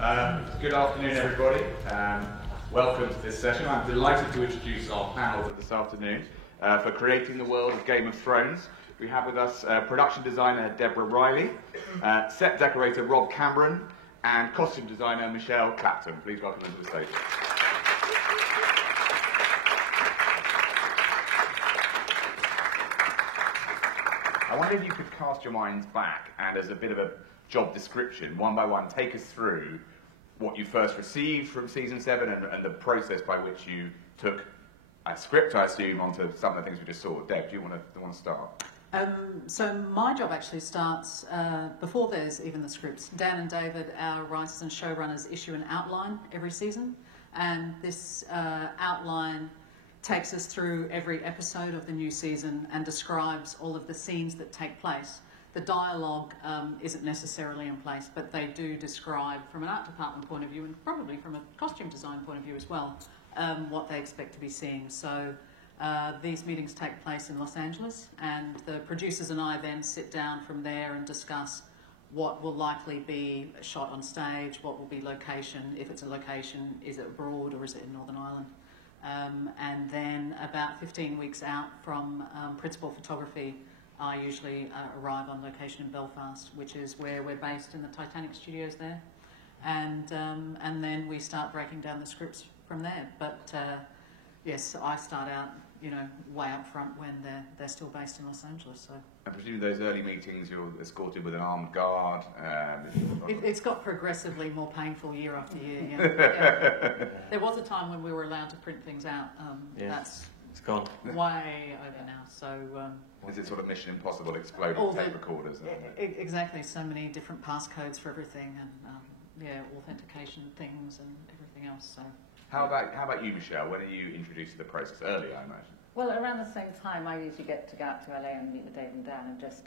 Good afternoon, everybody. Welcome to this session. I'm delighted to introduce our panel for this afternoon for creating the world of Game of Thrones. We have with us production designer Deborah Riley, set decorator Rob Cameron, and costume designer Michelle Clapton. Please welcome them to the stage. I wonder if you could cast your minds back and, as a bit of a job description, one by one, take us through what you first received from season 7 and the process by which you took a script, I assume, onto some of the things we just saw. Deb, do you want to start? So my job actually starts before there's even the scripts. Dan and David, our writers and showrunners, issue an outline every season, and this outline takes us through every episode of the new season and describes all of the scenes that take place. The dialogue isn't necessarily in place, but they do describe, from an art department point of view, and probably from a costume design point of view as well, what they expect to be seeing. So these meetings take place in Los Angeles, and the producers and I then sit down from there and discuss what will likely be shot on stage, what will be location, if it's a location, is it abroad or is it in Northern Ireland? And then about 15 weeks out from principal photography, I usually arrive on location in Belfast, which is where we're based in the Titanic studios there. And then we start breaking down the scripts from there. But yes, I start out, way up front when they're still based in Los Angeles. So. I presume those early meetings you're escorted with an armed guard. It's got progressively more painful year after year. Yeah. There was a time when we were allowed to print things out. Yes, it's gone. Way over now. So. Is it sort of Mission Impossible exploding tape recorders? Exactly. So many different passcodes for everything, and authentication things and everything else. So. How about you, Michelle? When are you introduced to the process? Early, I imagine. Well, around the same time, I usually get to go out to LA and meet with Dave and Dan and just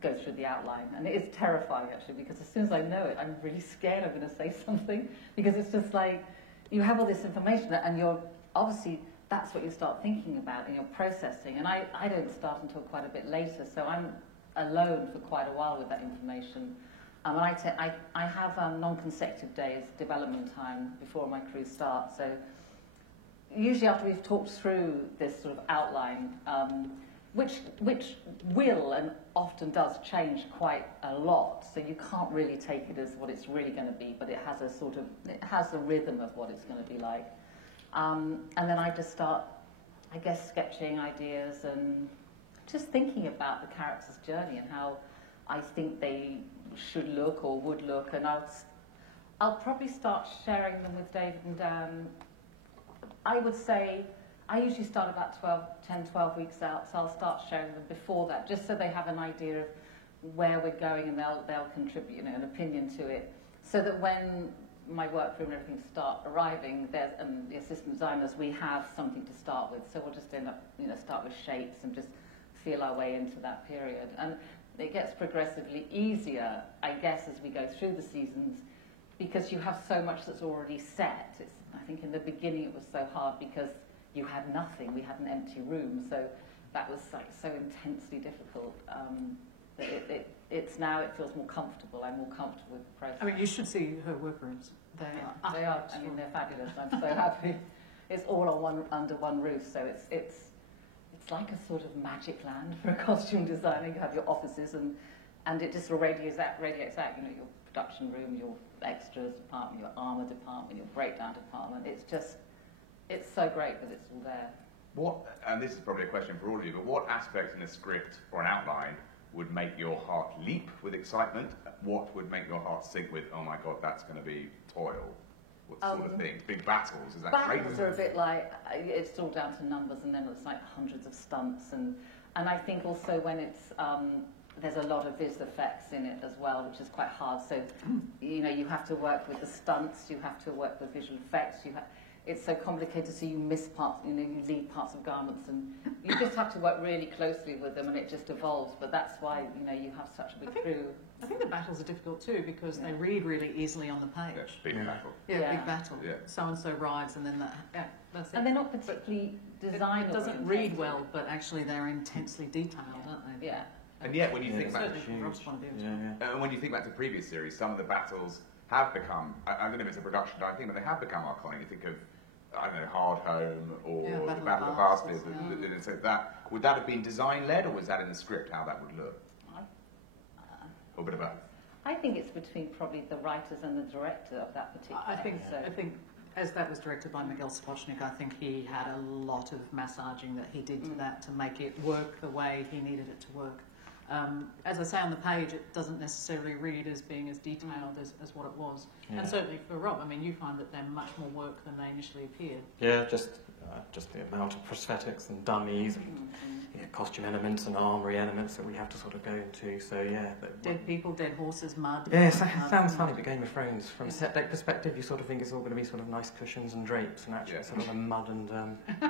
go through the outline. And it is terrifying, actually, because as soon as I know it, I'm really scared I'm going to say something. Because it's just like, you have all this information, and you're obviously, that's what you start thinking about and you're processing. And I don't start until quite a bit later, so I'm alone for quite a while with that information. And I have non-consecutive days development time before my crew starts. So usually after we've talked through this sort of outline, which will and often does change quite a lot. So you can't really take it as what it's really going to be, but it has a rhythm of what it's going to be like. And then I just start, I guess, sketching ideas and just thinking about the character's journey and how I think they should look or would look, and I'll probably start sharing them with David and Dan. I would say I usually start about 10-12 weeks out, so I'll start sharing them before that, just so they have an idea of where we're going, and they'll contribute, an opinion to it, so that when my workroom and everything start arriving, and the assistant designers, we have something to start with. So we'll just end up, start with shapes and just feel our way into that period. And it gets progressively easier, I guess, as we go through the seasons, because you have so much that's already set. I think in the beginning it was so hard because you had nothing. We had an empty room, so that was like so intensely difficult. That it's now it feels more comfortable. I'm more comfortable with the process. I mean, you should see her workrooms. They are. I mean, they're fabulous. I'm so happy. It's all on under one roof, so it's like a sort of magic land for a costume designer. You have your offices, and it just radiates out. Your production room, your extras department, your armour department, your breakdown department. It's so great that it's all there. And this is probably a question for all of you, but what aspect in a script or an outline would make your heart leap with excitement? What would make your heart sink with, oh my God, that's going to be toil? What sort of things? Big battles? Is that battles crazy? Are a bit like, it's all down to numbers, and then it's like hundreds of stunts. And I think also when it's, there's a lot of visual effects in it as well, which is quite hard. So, you have to work with the stunts, you have to work with visual effects, it's so complicated, so you miss parts, you leave parts of garments, and you just have to work really closely with them, and it just evolves. But that's why, you have such a big crew. I think the battles are difficult too, because they read really easily on the page. Big battle. Big battle. Yeah. So-and-so rides, and then that's it. And they're not particularly designed. It doesn't read well, but actually they're intensely detailed, aren't they? Yeah. And yet, when you think back, from Rob's point of view. when you think back to previous series, some of the battles have become, I don't know if it's a production design thing, but they have become iconic. You think of, I don't know, Hard Home or the Battle of the Bastards. So would that have been design-led, or was that in the script how that would look? Or a bit of both? I think it's between probably the writers and the director of that particular episode. I think as that was directed by Miguel Sapochnik, I think he had a lot of massaging that he did to that to make it work the way he needed it to work. As I say on the page, it doesn't necessarily read as being as detailed as what it was. Yeah. And certainly for Rob, I mean, you find that they're much more work than they initially appeared. Yeah, just the amount of prosthetics and dummies and costume elements and armoury elements that we have to sort of go into. So yeah, dead people, dead horses, mud. Yeah, it sounds funny, but Game of Thrones, from a set deck perspective, you sort of think it's all going to be sort of nice cushions and drapes, and actually sort of a mud and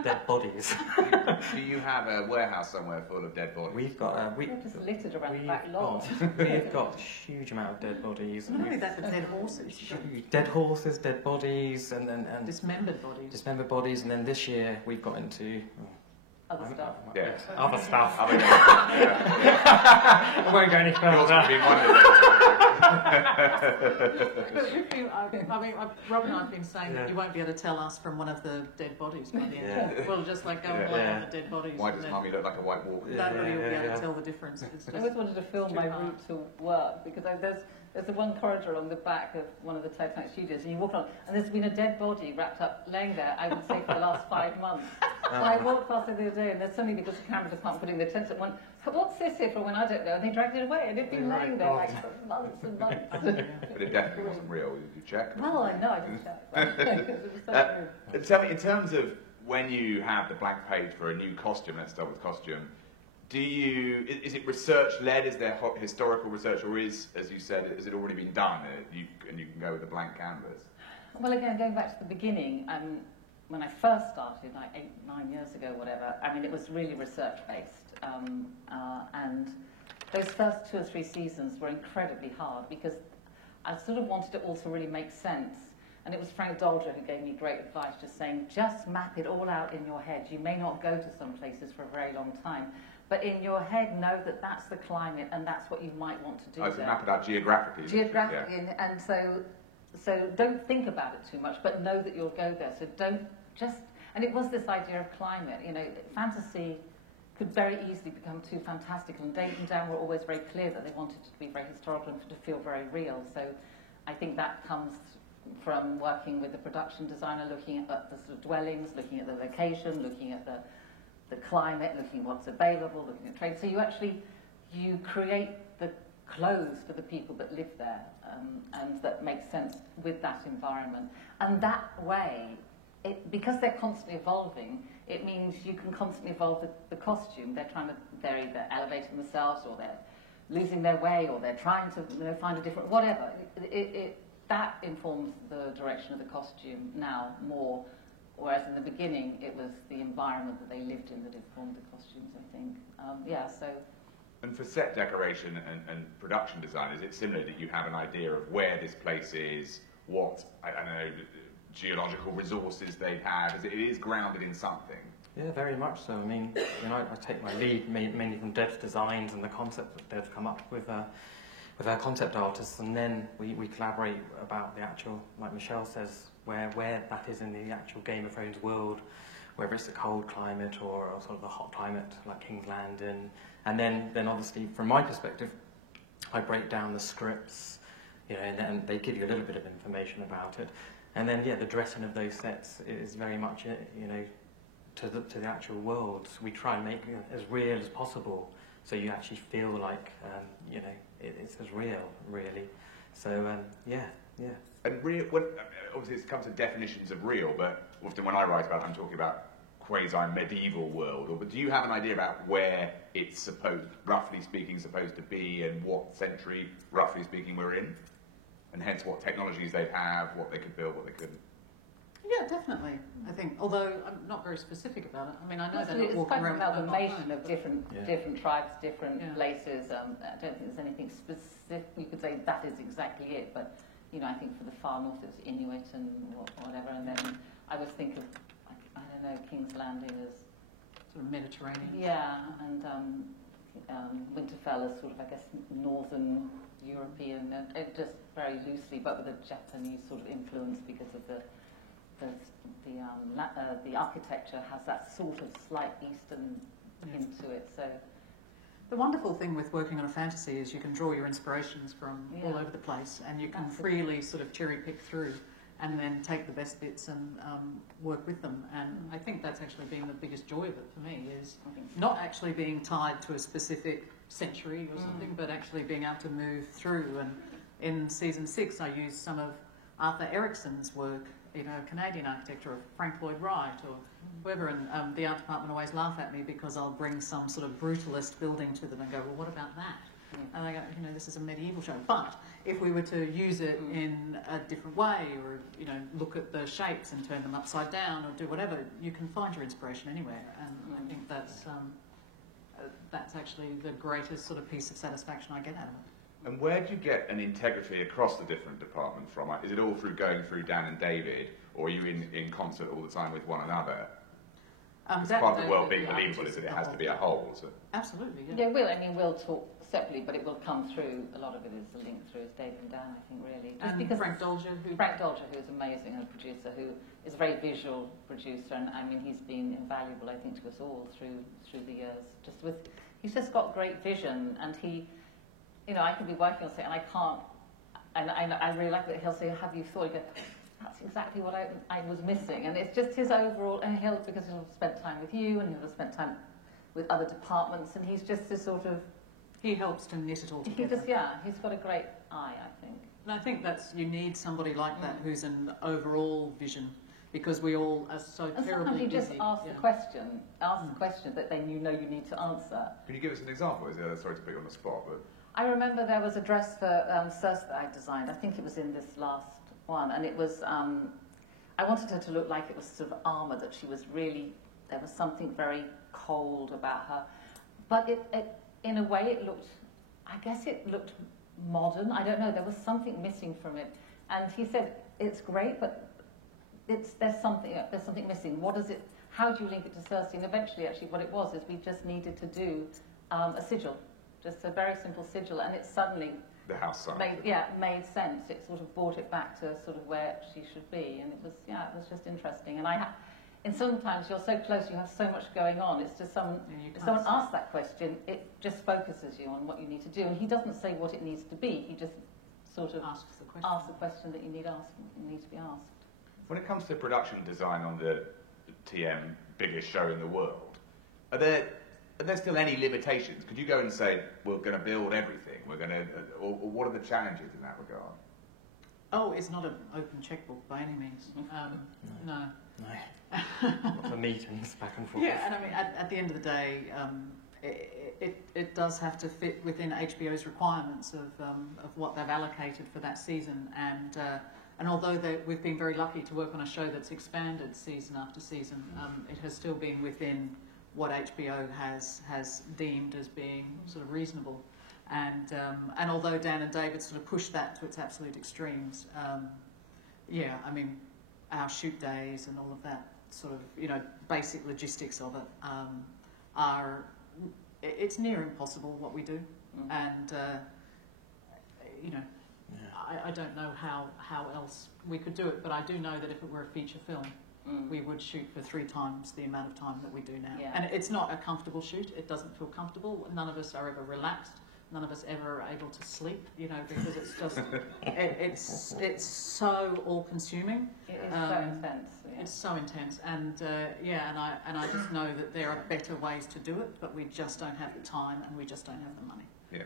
dead bodies. Do you have a warehouse somewhere full of dead bodies? We've got we're just littered around the back lot. We've got a huge amount of dead bodies. Not only that, but dead horses. Dead horses, dead bodies, and dismembered bodies. Dismembered bodies, and then this year we've got into other stuff. Yeah. Other stuff. I won't go any further. Rob and I have been saying that you won't be able to tell us from one of the dead bodies by the end. Yeah. We'll just like go and look at the dead bodies. Why does Mummy look like a white walker? Nobody will be able to tell the difference. It's just I always wanted to film my route to work because there's the one corridor along the back of one of the Titanic studios, and you walk on, and there's been a dead body wrapped up, laying there, I would say, for the last 5 months. And I walked past it the other day, and there's somebody, because the camera department putting the tents at one, what's this here for when I don't know? And they dragged it away, and it'd been laying there like for months and months. But it definitely wasn't real. Did you check? Well, I know, I didn't check. Tell me, in terms of when you have the blank page for a new costume, let's start with costume, is it research-led? Is there historical research, or is, as you said, has it already been done, and you can go with a blank canvas? Well, again, going back to the beginning, when I first started, like 8-9 years ago, whatever, I mean, it was really research-based, and those first 2 or 3 seasons were incredibly hard because I sort of wanted it all to really make sense. And it was Frank Dolger who gave me great advice, just saying, just map it all out in your head. You may not go to some places for a very long time, but in your head, know that that's the climate and that's what you might want to do. So map it out geographically. Geographically, yeah. And so don't think about it too much, but know that you'll go there. So don't just, and it was this idea of climate. You know, fantasy could very easily become too fantastical, and David and Dan were always very clear that they wanted it to be very historical and to feel very real. So I think that comes from working with the production designer, looking at the sort of dwellings, looking at the location, looking at the climate, looking at what's available, looking at trade. So you create the clothes for the people that live there, and that makes sense with that environment. And that way, because they're constantly evolving, it means you can constantly evolve the costume. They're either elevating themselves, or they're losing their way, or they're trying to find a different whatever. That informs the direction of the costume now more. Whereas in the beginning, it was the environment that they lived in that informed the costumes, I think. And for set decoration and production design, is it similar that you have an idea of where this place is, what, I don't know, geological resources they've had? It is grounded in something. Yeah, very much so. I mean, I take my lead mainly from Dev's designs and the concept that Dev come up with our concept artists, and then we collaborate about the actual, like Michelle says, where that is in the actual Game of Thrones world, whether it's a cold climate or sort of a hot climate like King's Landing. And then obviously from my perspective, I break down the scripts, and they give you a little bit of information about it. And then the dressing of those sets is very much to the actual worlds. We try and make it as real as possible, so you actually feel like it's as real, really. So yeah. And real, obviously it comes to definitions of real, but often when I write about it, I'm talking about quasi-medieval world. But do you have an idea about where it's roughly speaking, supposed to be, and what century, roughly speaking, we're in? And hence what technologies they'd have, what they could build, what they couldn't? Yeah, definitely. I think, although I'm not very specific about it. I mean, I know that it's quite an amalgamation of different tribes, different places. I don't think there's anything specific. You could say that is exactly it, but I think for the far north it was Inuit and whatever. And then I was thinking, I don't know, King's Landing as sort of Mediterranean. Yeah, and Winterfell is sort of, I guess, northern European, and it just very loosely, but with a Japanese sort of influence because of the architecture has that sort of slight Eastern hint to it. So the wonderful thing with working on a fantasy is you can draw your inspirations from all over the place, and you can freely sort of cherry pick through and then take the best bits and work with them. And I think that's actually been the biggest joy of it for me, is not actually being tied to a specific century or something, but actually being able to move through. And in season 6, I used some of Arthur Erickson's work, you know, Canadian architecture, or Frank Lloyd Wright, or whoever, and the art department always laugh at me because I'll bring some sort of brutalist building to them and go, well, what about that? And they go, you know, this is a medieval show. But if we were to use it in a different way, or, you know, look at the shapes and turn them upside down, or do whatever, you can find your inspiration anywhere. And I think that's actually the greatest sort of piece of satisfaction I get out of it. And where do you get an integrity across the different departments from? Is it all through going through Dan and David, or are you in concert all the time with one another? Part of the world being believable is that it has to be a whole. So. Absolutely, yeah. Yeah, I mean, we'll talk separately, but it will come through. A lot of it is the link through as David and Dan, I think, really. Just and because Frank Dolger, who is amazing, and a producer who is a very visual producer, and I mean, he's been invaluable, I think, to us all through the years. He's just got great vision, and he, you know, I could be working on something and I can't, and I really like that he'll say, have you thought? You go, that's exactly what I was missing. And it's just his overall, and because he'll spend time with you, and he'll spend time with other departments, and he's just this sort of... He helps to knit it all together. He's got a great eye, I think. And I think you need somebody like that who's an overall vision, because we all are so and terribly busy. And sometimes you just ask the question that then you know you need to answer. Can you give us an example? Sorry to put you on the spot, but... I remember there was a dress for Cersei that I designed. I think it was in this last one, and it was, I wanted her to look like it was sort of armour, that she was really, there was something very cold about her. But it in a way it looked, I guess it looked modern. I don't know, there was something missing from it. And he said, it's great, but there's something missing. How do you link it to Cersei? And eventually, actually, what it was is we just needed to do a sigil, just a very simple sigil, and it suddenly the house sign. Made sense. It sort of brought it back to sort of where she should be, and it was just interesting. And and sometimes you're so close, you have so much going on. It's just if someone asks that question, it just focuses you on what you need to do. And he doesn't say what it needs to be. He just sort of asks the question that you need to be asked. When it comes to production design on the TM biggest show in the world, are there still any limitations? Could you go and say, we're going to build everything, or what are the challenges in that regard? Oh, it's not an open checkbook by any means. No. Lots of meetings back and forth. Yeah, and I mean, at the end of the day, it does have to fit within HBO's requirements of what they've allocated for that season, and although we've been very lucky to work on a show that's expanded season after season, it has still been within what HBO has deemed as being sort of reasonable. And although Dan and David sort of pushed that to its absolute extremes, I mean, our shoot days and all of that sort of, you know, basic logistics of it it's near impossible what we do. And, you know, I don't know how else we could do it, but I do know that if it were a feature film, we would shoot for 3 times the amount of time that we do now. Yeah. And it's not a comfortable shoot. It doesn't feel comfortable. None of us are ever relaxed. None of us ever are able to sleep, you know, because it's just, it's so all-consuming. It is so intense. Yeah. It's so intense. And, and I just know that there are better ways to do it, but we just don't have the time and we just don't have the money. Yeah.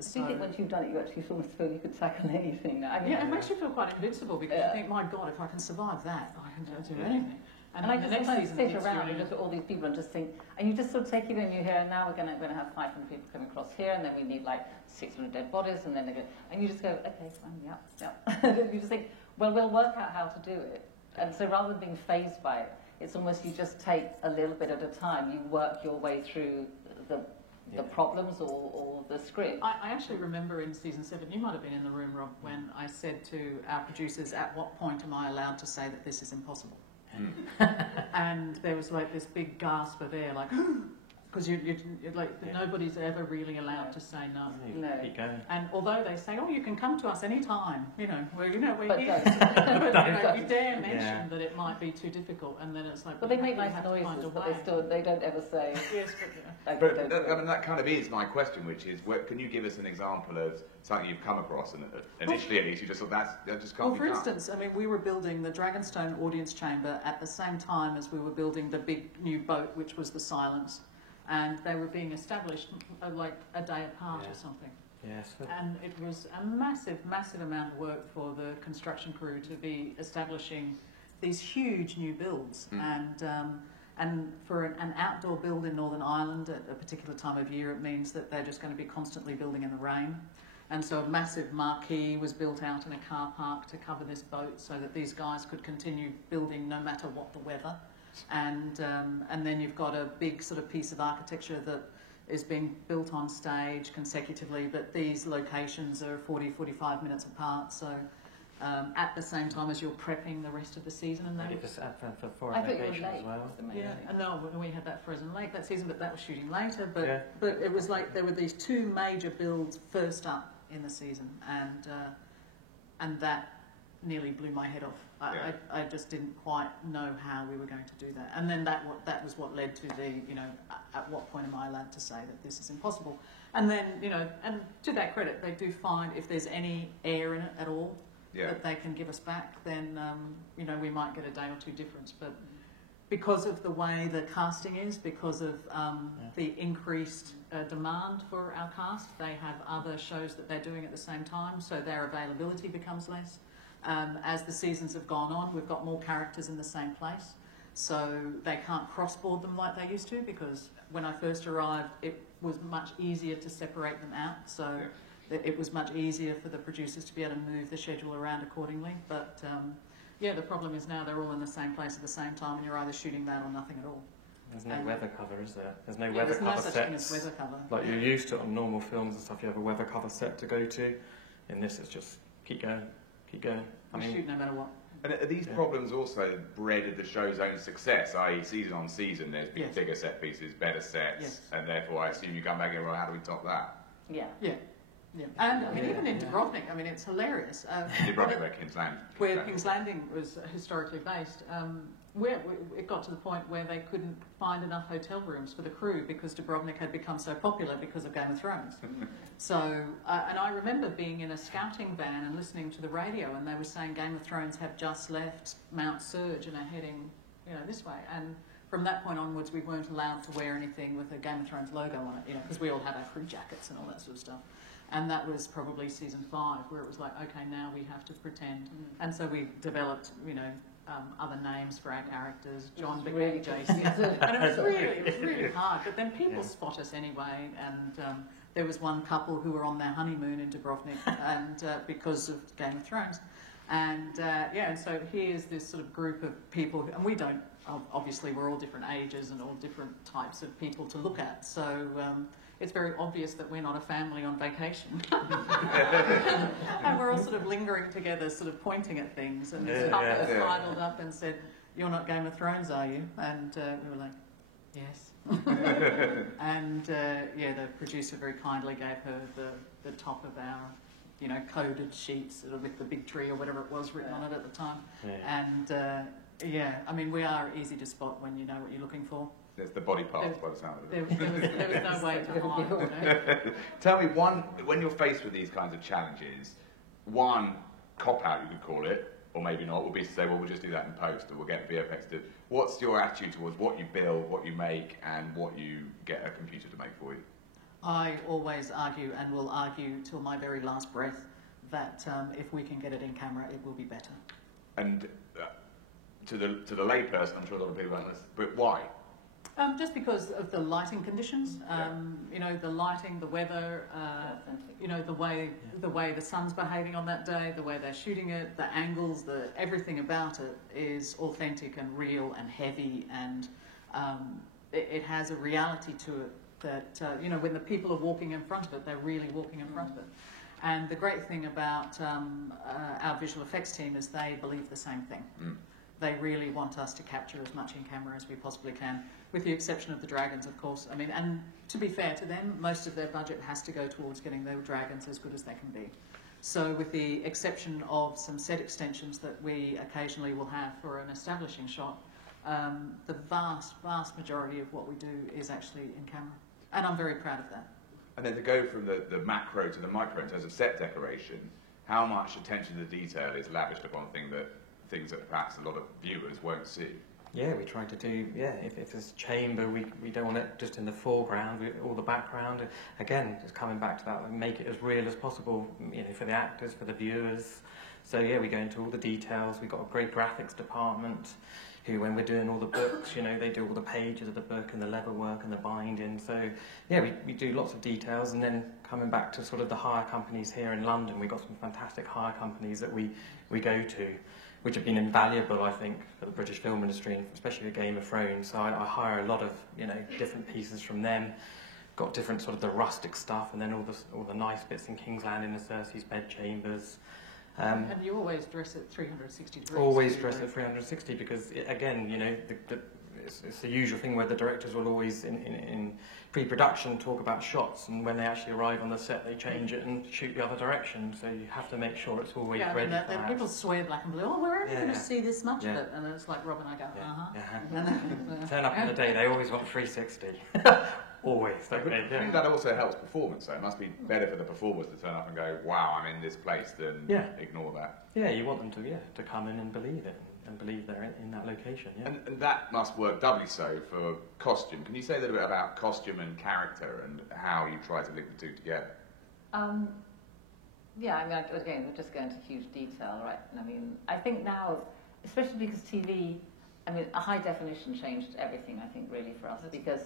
So, do you think once you've done it, you actually almost feel you could tackle anything now? I mean, it makes you feel quite invincible, because you think, my God, if I can survive that, I can do anything. And I just sometimes sit around and look at all these people and just think, and you just sort of take it in, you hear, now we're going to have 500 people coming across here, and then we need like 600 dead bodies, and then they go, and you just go, okay, fine, yeah. You just think, well, we'll work out how to do it. And so rather than being fazed by it, it's almost you just take a little bit at a time. You work your way through the problems or the script. I actually remember in season 7, you might have been in the room, Rob, when I said to our producers, at what point am I allowed to say that this is impossible? And there was like this big gasp of air, like, because you're like Yeah. nobody's ever really allowed to say no. No. Keep going. And although they say, "Oh, you can come to us anytime," we're But here. don't. But you dare mention Yeah. that it might be too difficult, and then it's like, Well, they make you nice have to find a noises, but way. they don't ever say. Yes, Like, But don't- I mean, that kind of is my question, which is, can you give us an example of something you've come across, and initially at least you just thought that just can't well, be for done? instance, I mean, we were building the Dragonstone audience chamber at the same time as we were building the big new boat, which was the Silence, and they were being established like a day apart Yeah. or something. Yes. And it was a massive, massive amount of work for the construction crew to be establishing these huge new builds. And for an outdoor build in Northern Ireland at a particular time of year, it means that they're just going to be constantly building in the rain. And so a massive marquee was built out in a car park to cover this boat so that these guys could continue building no matter what the weather. And then you've got a big sort of piece of architecture that is being built on stage consecutively, but these locations are 45 minutes apart. So at the same time as you're prepping the rest of the season, and Ready then for foreign I thought you were locations late. as well. That's amazing. yeah, and no, we had that Frozen Lake that season, but that was shooting later. But Yeah. but it was like there were these two major builds first up in the season, and that nearly blew my head off. I just didn't quite know how we were going to do that, and then that was what led to the at what point am I allowed to say that this is impossible? And then and to their credit, they do find if there's any air in it at all that they can give us back, then we might get a day or two difference. But because of the way the casting is, because of the increased demand for our cast, they have other shows that they're doing at the same time, so their availability becomes less. As the seasons have gone on, we've got more characters in the same place, so they can't cross-board them like they used to, because when I first arrived, it was much easier to separate them out, so it was much easier for the producers to be able to move the schedule around accordingly. But the problem is now they're all in the same place at the same time, and you're either shooting that or nothing at all. There's no weather cover, is there? There's no Yeah, weather there's no cover such thing as sets. weather cover. Like you're used to on normal films and stuff, you have a weather cover set to go to. In this, it's just keep going, keep going. We shoot no matter what. And are these problems also bred of the show's own success, i.e. season on season there's been Yes. bigger set pieces, better sets, Yes. and therefore I assume you come back and go, well, how do we top that? Yeah. Yeah. And I mean, even in Dubrovnik, I mean, it's hilarious. Dubrovnik, where King's Landing. Where King's Landing was historically based, it got to the point where they couldn't find enough hotel rooms for the crew because Dubrovnik had become so popular because of Game of Thrones. So, and I remember being in a scouting van and listening to the radio, and they were saying Game of Thrones have just left Mount Surge and are heading, this way. And from that point onwards, we weren't allowed to wear anything with a Game of Thrones logo on it, because we all had our crew jackets and all that sort of stuff. And that was probably season 5, where it was like, okay, now we have to pretend. And so we developed, other names for our characters. John became really Jason. And it was really hard. But then people spot us anyway. And there was one couple who were on their honeymoon in Dubrovnik and because of Game of Thrones. And and so here's this sort of group of people, and we don't, obviously we're all different ages and all different types of people to look at. So it's very obvious that we're not a family on vacation. And we're all sort of lingering together, sort of pointing at things. And this couple sidled up and said, "You're not Game of Thrones, are you?" And we were like, "Yes." And the producer very kindly gave her the top of our, coded sheets with the big tree or whatever it was written on it at the time. And I mean, we are easy to spot when you know what you're looking for. There's the body parts by the sound of it. There was no way to hide. Tell me, when you're faced with these kinds of challenges, one cop-out, you could call it, or maybe not, would be to say, well, we'll just do that in post, or we'll get VFX to do. What's your attitude towards what you build, what you make, and what you get a computer to make for you? I always argue, and will argue till my very last breath, that if we can get it in camera, it will be better. And to the layperson, I'm sure a lot of people don't listen, but why? Just because of the lighting conditions, the lighting, the weather, the way the sun's behaving on that day, the way they're shooting it, the angles, everything about it is authentic and real and heavy, and it has a reality to it that when the people are walking in front of it, they're really walking in front of it. And the great thing about our visual effects team is they believe the same thing. they really want us to capture as much in camera as we possibly can, with the exception of the dragons, of course. I mean, and to be fair to them, most of their budget has to go towards getting their dragons as good as they can be. So with the exception of some set extensions that we occasionally will have for an establishing shot, the vast majority of what we do is actually in camera. And I'm very proud of that. And then to go from the macro to the micro in terms of set decoration, how much attention to detail is lavished upon things that perhaps a lot of viewers won't see? Yeah, we try to do, if there's a chamber, we don't want it just in the foreground or the background. Again, just coming back to that, and make it as real as possible, for the actors, for the viewers. So yeah, we go into all the details. We've got a great graphics department who, when we're doing all the books, they do all the pages of the book and the leather work and the binding. So yeah, we do lots of details. And then coming back to sort of the hire companies here in London, we've got some fantastic hire companies that we go to, which have been invaluable, I think, for the British film industry, and especially with Game of Thrones. So I hire a lot of, different pieces from them. Got different sort of the rustic stuff, and then all the nice bits in King's Landing, the Cersei's bedchambers. And you always dress at 360 degrees. Always dress at 360 because, again, it's the usual thing where the directors will always, in pre-production, talk about shots, and when they actually arrive on the set, they change it and shoot the other direction. So you have to make sure it's always ready. For that. People swear black and blue. Oh, we're only going to see this much of it, and then it's like Rob and I go, Turn up in the day, they always want 360. Always, don't they? I think that also helps performance, though. It must be better for the performers to turn up and go, wow, I'm in this place, than ignore that. Yeah, you want them to come in and believe it, and believe they're in that location, yeah. And that must work doubly so for costume. Can you say a little bit about costume and character and how you try to link the two together? Yeah, I mean, again, we'll just go into huge detail, right? I mean, I think now, especially because TV, I mean, a high definition changed everything, I think, really, for us, because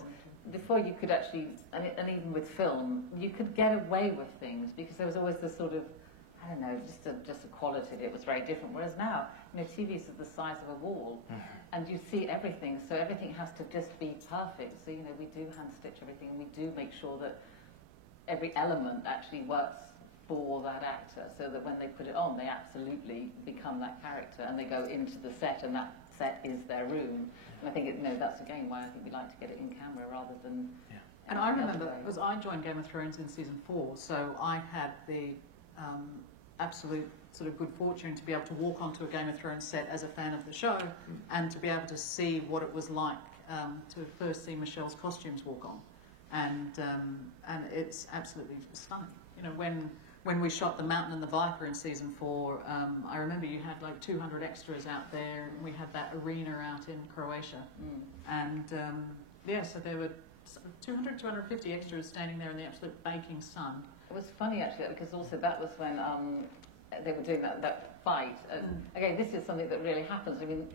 before you could actually, and even with film, you could get away with things because there was always this sort of, I don't know, just a quality that was very different. Whereas now, TVs are the size of a wall, and you see everything, so everything has to just be perfect. So, we do hand stitch everything, and we do make sure that every element actually works for that actor, so that when they put it on, they absolutely become that character, and they go into the set, and that set is their room. And I think that's again why I think we like to get it in camera rather than. Yeah. And I remember, because I joined Game of Thrones in season 4, so I had the absolute sort of good fortune to be able to walk onto a Game of Thrones set as a fan of the show, and to be able to see what it was like to first see Michelle's costumes walk on, and it's absolutely stunning. When we shot The Mountain and the Viper in season 4, I remember you had like 200 extras out there, and we had that arena out in Croatia. And so there were 200, 250 extras standing there in the absolute baking sun. It was funny actually, because also that was when they were doing that fight. And again, this is something that really happens. I mean,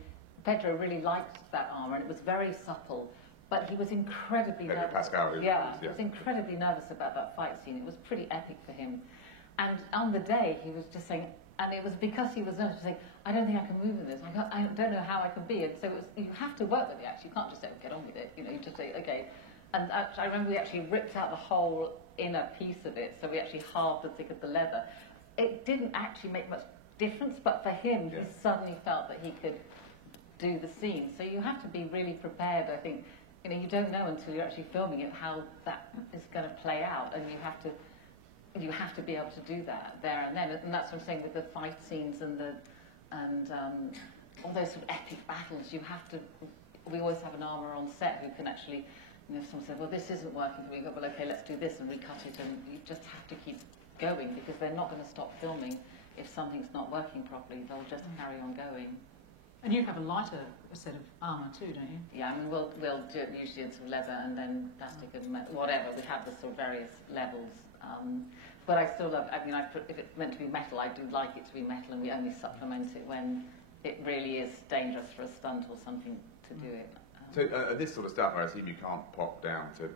Pedro really liked that armour, and it was very supple. But he was incredibly nervous. Pascal, he was incredibly nervous about that fight scene. It was pretty epic for him. And on the day, he was just saying, and it was because he was nervous, saying, I don't think I can move in this. I don't know how I can be. And so you have to work with it, actually. You can't just say, get on with it. You just say, okay. And I remember we actually ripped out the whole inner piece of it, so we actually halved the thick of the leather. It didn't actually make much difference, but for him, he suddenly felt that he could do the scene. So you have to be really prepared, I think. You don't know until you're actually filming it how that is going to play out, and you have to be able to do that there and then. And that's what I'm saying with the fight scenes and all those sort of epic battles. We always have an armourer on set who can actually, if someone says, well, this isn't working for me, you go, well, okay, let's do this and recut it, and you just have to keep going because they're not going to stop filming if something's not working properly. They'll just carry on going. And you have a lighter set of armour too, don't you? Yeah, I mean, we'll do it usually in some leather and then plastic and whatever. We have the sort of various levels. But I still love, if it's meant to be metal, I do like it to be metal, and we only supplement it when it really is dangerous for a stunt or something to do it. So this sort of stuff, I assume you can't pop down to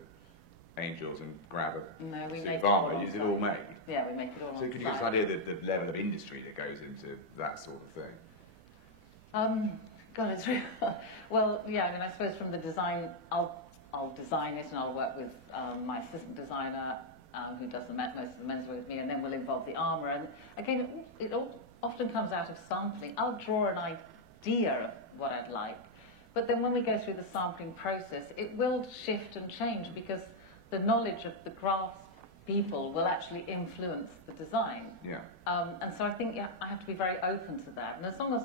Angels and grab a no, we suit make of armour. Is it all made? Yeah, we make it all So could you give us an idea of the level of industry that goes into that sort of thing? God, it's really well. Yeah, I suppose from the design, I'll design it, and I'll work with my assistant designer who does most of the menswear with me, and then we'll involve the armour. And again, it all often comes out of sampling. I'll draw idea of what I'd like. But then when we go through the sampling process, it will shift and change because the knowledge of the crafts people will actually influence the design. Yeah. And so I think I have to be very open to that. And as long as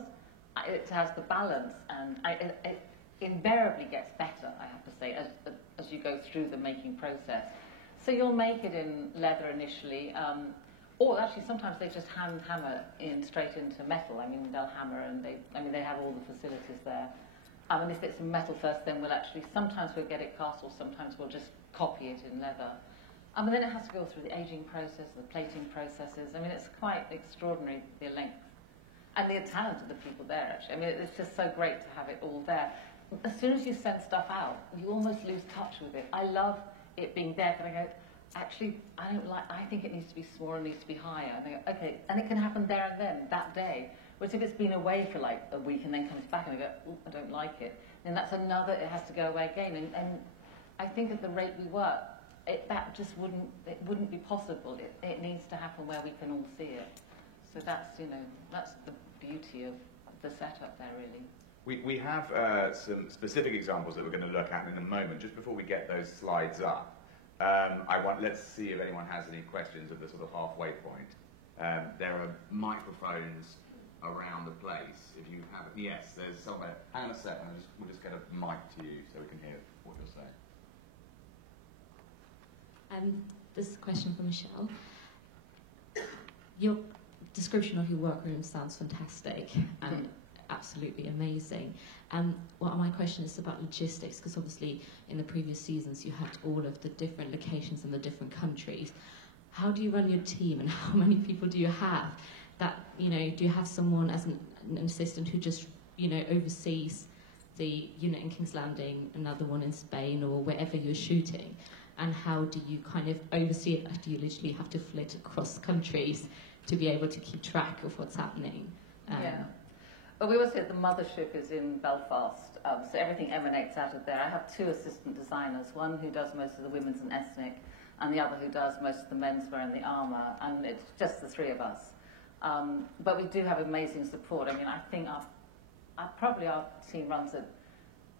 it has the balance, and it invariably gets better, I have to say, as you go through the making process. So you'll make it in leather initially, or actually sometimes they just hammer in straight into metal. I mean, they'll hammer and they have all the facilities there. And if it's metal first, then sometimes we'll get it cast, or sometimes we'll just copy it in leather. And then it has to go through the aging process, the plating processes. I mean, it's quite extraordinary, the length. And the talent of the people there, actually. I mean, it's just so great to have it all there. As soon as you send stuff out, you almost lose touch with it. I love it being there, because I go, actually, I think it needs to be smaller, it needs to be higher. And I go, okay, and it can happen there and then, that day. Whereas if it's been away for like a week and then comes back and I go, oh, I don't like it, then that's another, it has to go away again. And I think at the rate we work, that just wouldn't be possible. It needs to happen where we can all see it. So that's, that's the beauty of the setup there, really. We have some specific examples that we're going to look at in a moment. Just before we get those slides up, let's see if anyone has any questions at the sort of halfway point. There are microphones around the place. If you have, yes, there's somewhere. Hang on a second. We'll just get a mic to you so we can hear what you're saying. This is a question for Michelle. Your description of your workroom sounds fantastic and absolutely amazing. Well, my question is about logistics, because obviously in the previous seasons you had all of the different locations in the different countries. How do you run your team, and how many people do you have? That, do you have someone as an assistant who just, oversees the unit in King's Landing, another one in Spain or wherever you're shooting? And how do you kind of oversee it? Do you literally have to flit across countries to be able to keep track of what's happening? Yeah. Well, we always say the mothership is in Belfast, so everything emanates out of there. I have two assistant designers, one who does most of the women's and ethnic, and the other who does most of the menswear and the armour, and it's just the three of us. But we do have amazing support. I mean, I think our team runs at,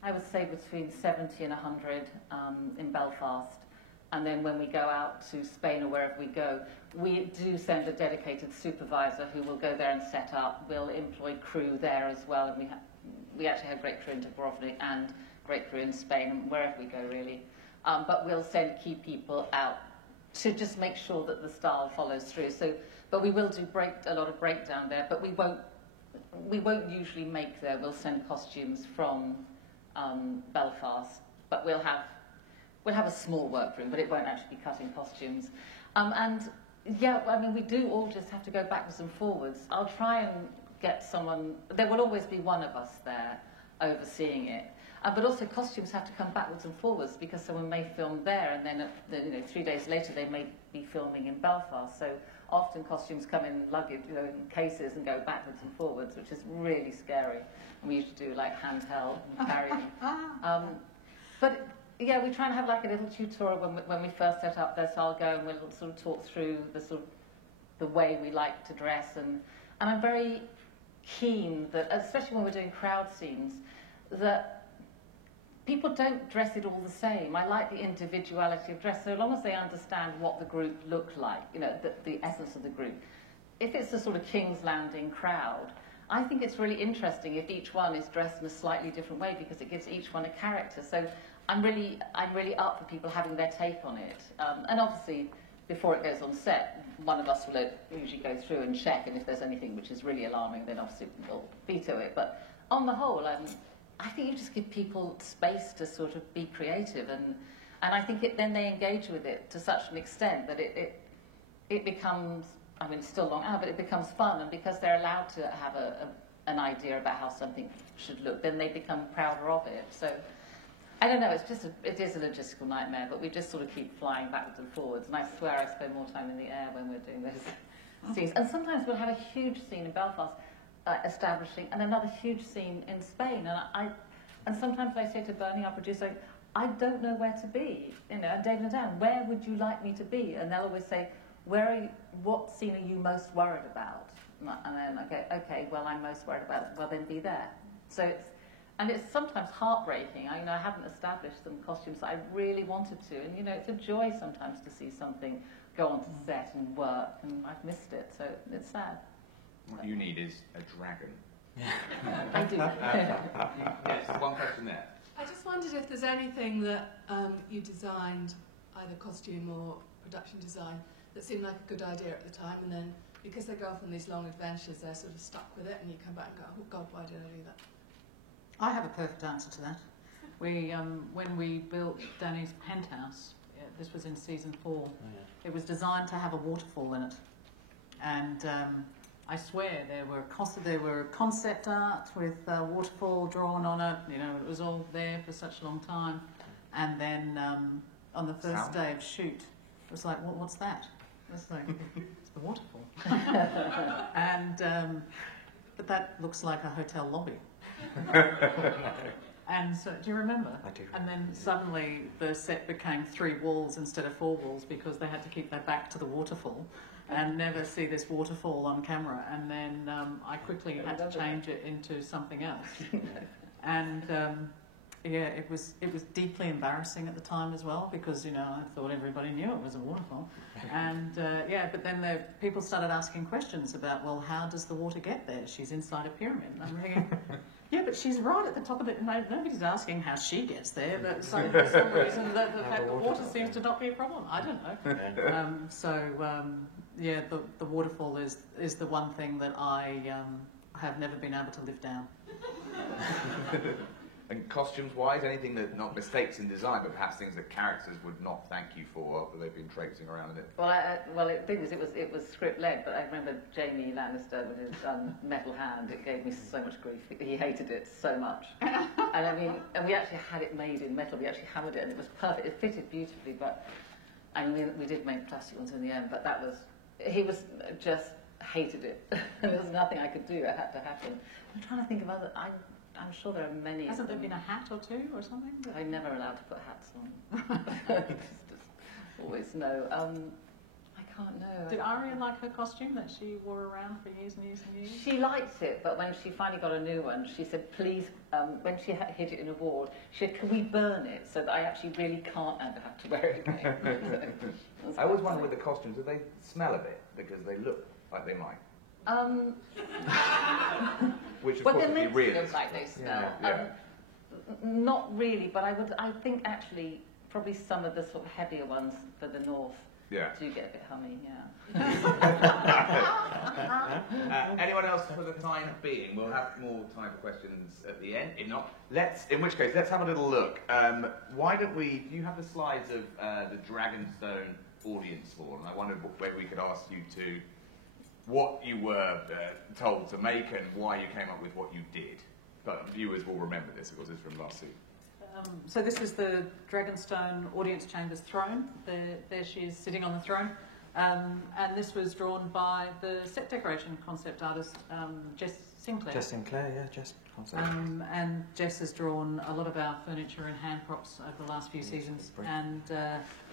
I would say, between 70 and 100 in Belfast. And then when we go out to Spain or wherever we go, we do send a dedicated supervisor who will go there and set up. We'll employ crew there as well. And we actually have great crew in Dubrovnik and great crew in Spain, and wherever we go, really. But we'll send key people out to just make sure that the style follows through. But we will do a lot of breakdown there, but we won't usually make there. We'll send costumes from Belfast, but we'll have a small workroom, but it won't actually be cutting costumes. And yeah, I mean, we do all just have to go backwards and forwards. I'll try and get someone, there will always be one of us there overseeing it. But also costumes have to come backwards and forwards, because someone may film there and then 3 days later they may be filming in Belfast. So often costumes come in luggage, in cases, and go backwards and forwards, which is really scary. And we used to do like handheld and carry them. But yeah, we try and have like a little tutorial when we first set up this. I'll go and we'll sort of talk through the way we like to dress, and I'm very keen that, especially when we're doing crowd scenes, that people don't dress it all the same. I like the individuality of dress, so long as they understand what the group look like, the essence of the group. If it's a sort of King's Landing crowd, I think it's really interesting if each one is dressed in a slightly different way, because it gives each one a character. So I'm really up for people having their take on it. And obviously, before it goes on set, one of us will usually go through and check, and if there's anything which is really alarming, then obviously we'll veto it. But on the whole, I think you just give people space to sort of be creative, and I think then they engage with it to such an extent that it becomes, I mean, it's still long out, but it becomes fun, and because they're allowed to have an idea about how something should look, then they become prouder of it. So I don't know, it is a logistical nightmare, but we just sort of keep flying backwards and forwards, and I swear I spend more time in the air when we're doing those scenes. And sometimes we'll have a huge scene in Belfast, establishing, and another huge scene in Spain, and sometimes I say to Bernie, our producer, I don't know where to be, and David and Dan, where would you like me to be? And they'll always say, what scene are you most worried about? And then I go, okay, well, I'm most worried about it. Well, then be there. So it's sometimes heartbreaking. I haven't established some costumes that I really wanted to. And, it's a joy sometimes to see something go onto set and work, and I've missed it. So it's sad. What you need is a dragon. I do. Yes, one question there. I just wondered if there's anything that you designed, either costume or production design, that seemed like a good idea at the time, and then because they go off on these long adventures, they're sort of stuck with it, and you come back and go, oh God, why did I do that? I have a perfect answer to that. We, when we built Danny's penthouse, this was in season 4, it was designed to have a waterfall in it. And I swear there were concept art with waterfall drawn on it. It was all there for such a long time. And then on the first day of shoot, it was like, what's that? It's like, it's the waterfall. And but that looks like a hotel lobby. And so, do you remember? I do. And then suddenly the set became 3 walls instead of 4 walls because they had to keep their back to the waterfall and never see this waterfall on camera. And then I quickly had to change it into something else. And it was deeply embarrassing at the time as well because I thought everybody knew it was a waterfall. And but then people started asking questions about, well, how does the water get there? She's inside a pyramid. And I'm thinking, yeah, but she's right at the top of it. Nobody's asking how she gets there, but for some reason the water seems to not be a problem. I don't know. The waterfall is the one thing that I have never been able to live down. And costumes-wise, anything that, not mistakes in design, but perhaps things that characters would not thank you for after they've been traipsing around in it? Well, the thing is, it was script-led, but I remember Jamie Lannister with his metal hand. It gave me so much grief. He hated it so much. And we actually had it made in metal. We actually hammered it, and it was perfect. It fitted beautifully, but we did make plastic ones in the end. But he was just hated it. There was nothing I could do. It had to happen. I'm trying to think of other. I'm sure there are many. Hasn't there been a hat or 2 or something? I'm never allowed to put hats on. Just always no. I can't know. Did Aria like her costume that she wore around for years and years and years? She liked it, but when she finally got a new one, she said, please, when she hid it in a ward, she said, can we burn it so that I actually really can't ever have to wear it again? I always wonder with the costumes, do they smell a bit? Because they look like they might. Which of course they're would be meant to real. look like they smell. Yeah. Not really, but I think actually probably some of the sort of heavier ones for the north do get a bit hummy. Anyone else for the time being? We'll have more time for questions at the end. If not, in which case, let's have a little look. Why don't we? Do you have the slides of the Dragonstone audience hall? And I wondered where we could ask you to. What you were told to make and why you came up with what you did. But viewers will remember this, of course, it's from last season. So this is the Dragonstone Audience Chamber's throne. There she is sitting on the throne. And this was drawn by the set decoration concept artist, Jess Sinclair. Jess Sinclair, yeah, Jess concept. And Jess has drawn a lot of our furniture and hand props over the last few seasons. And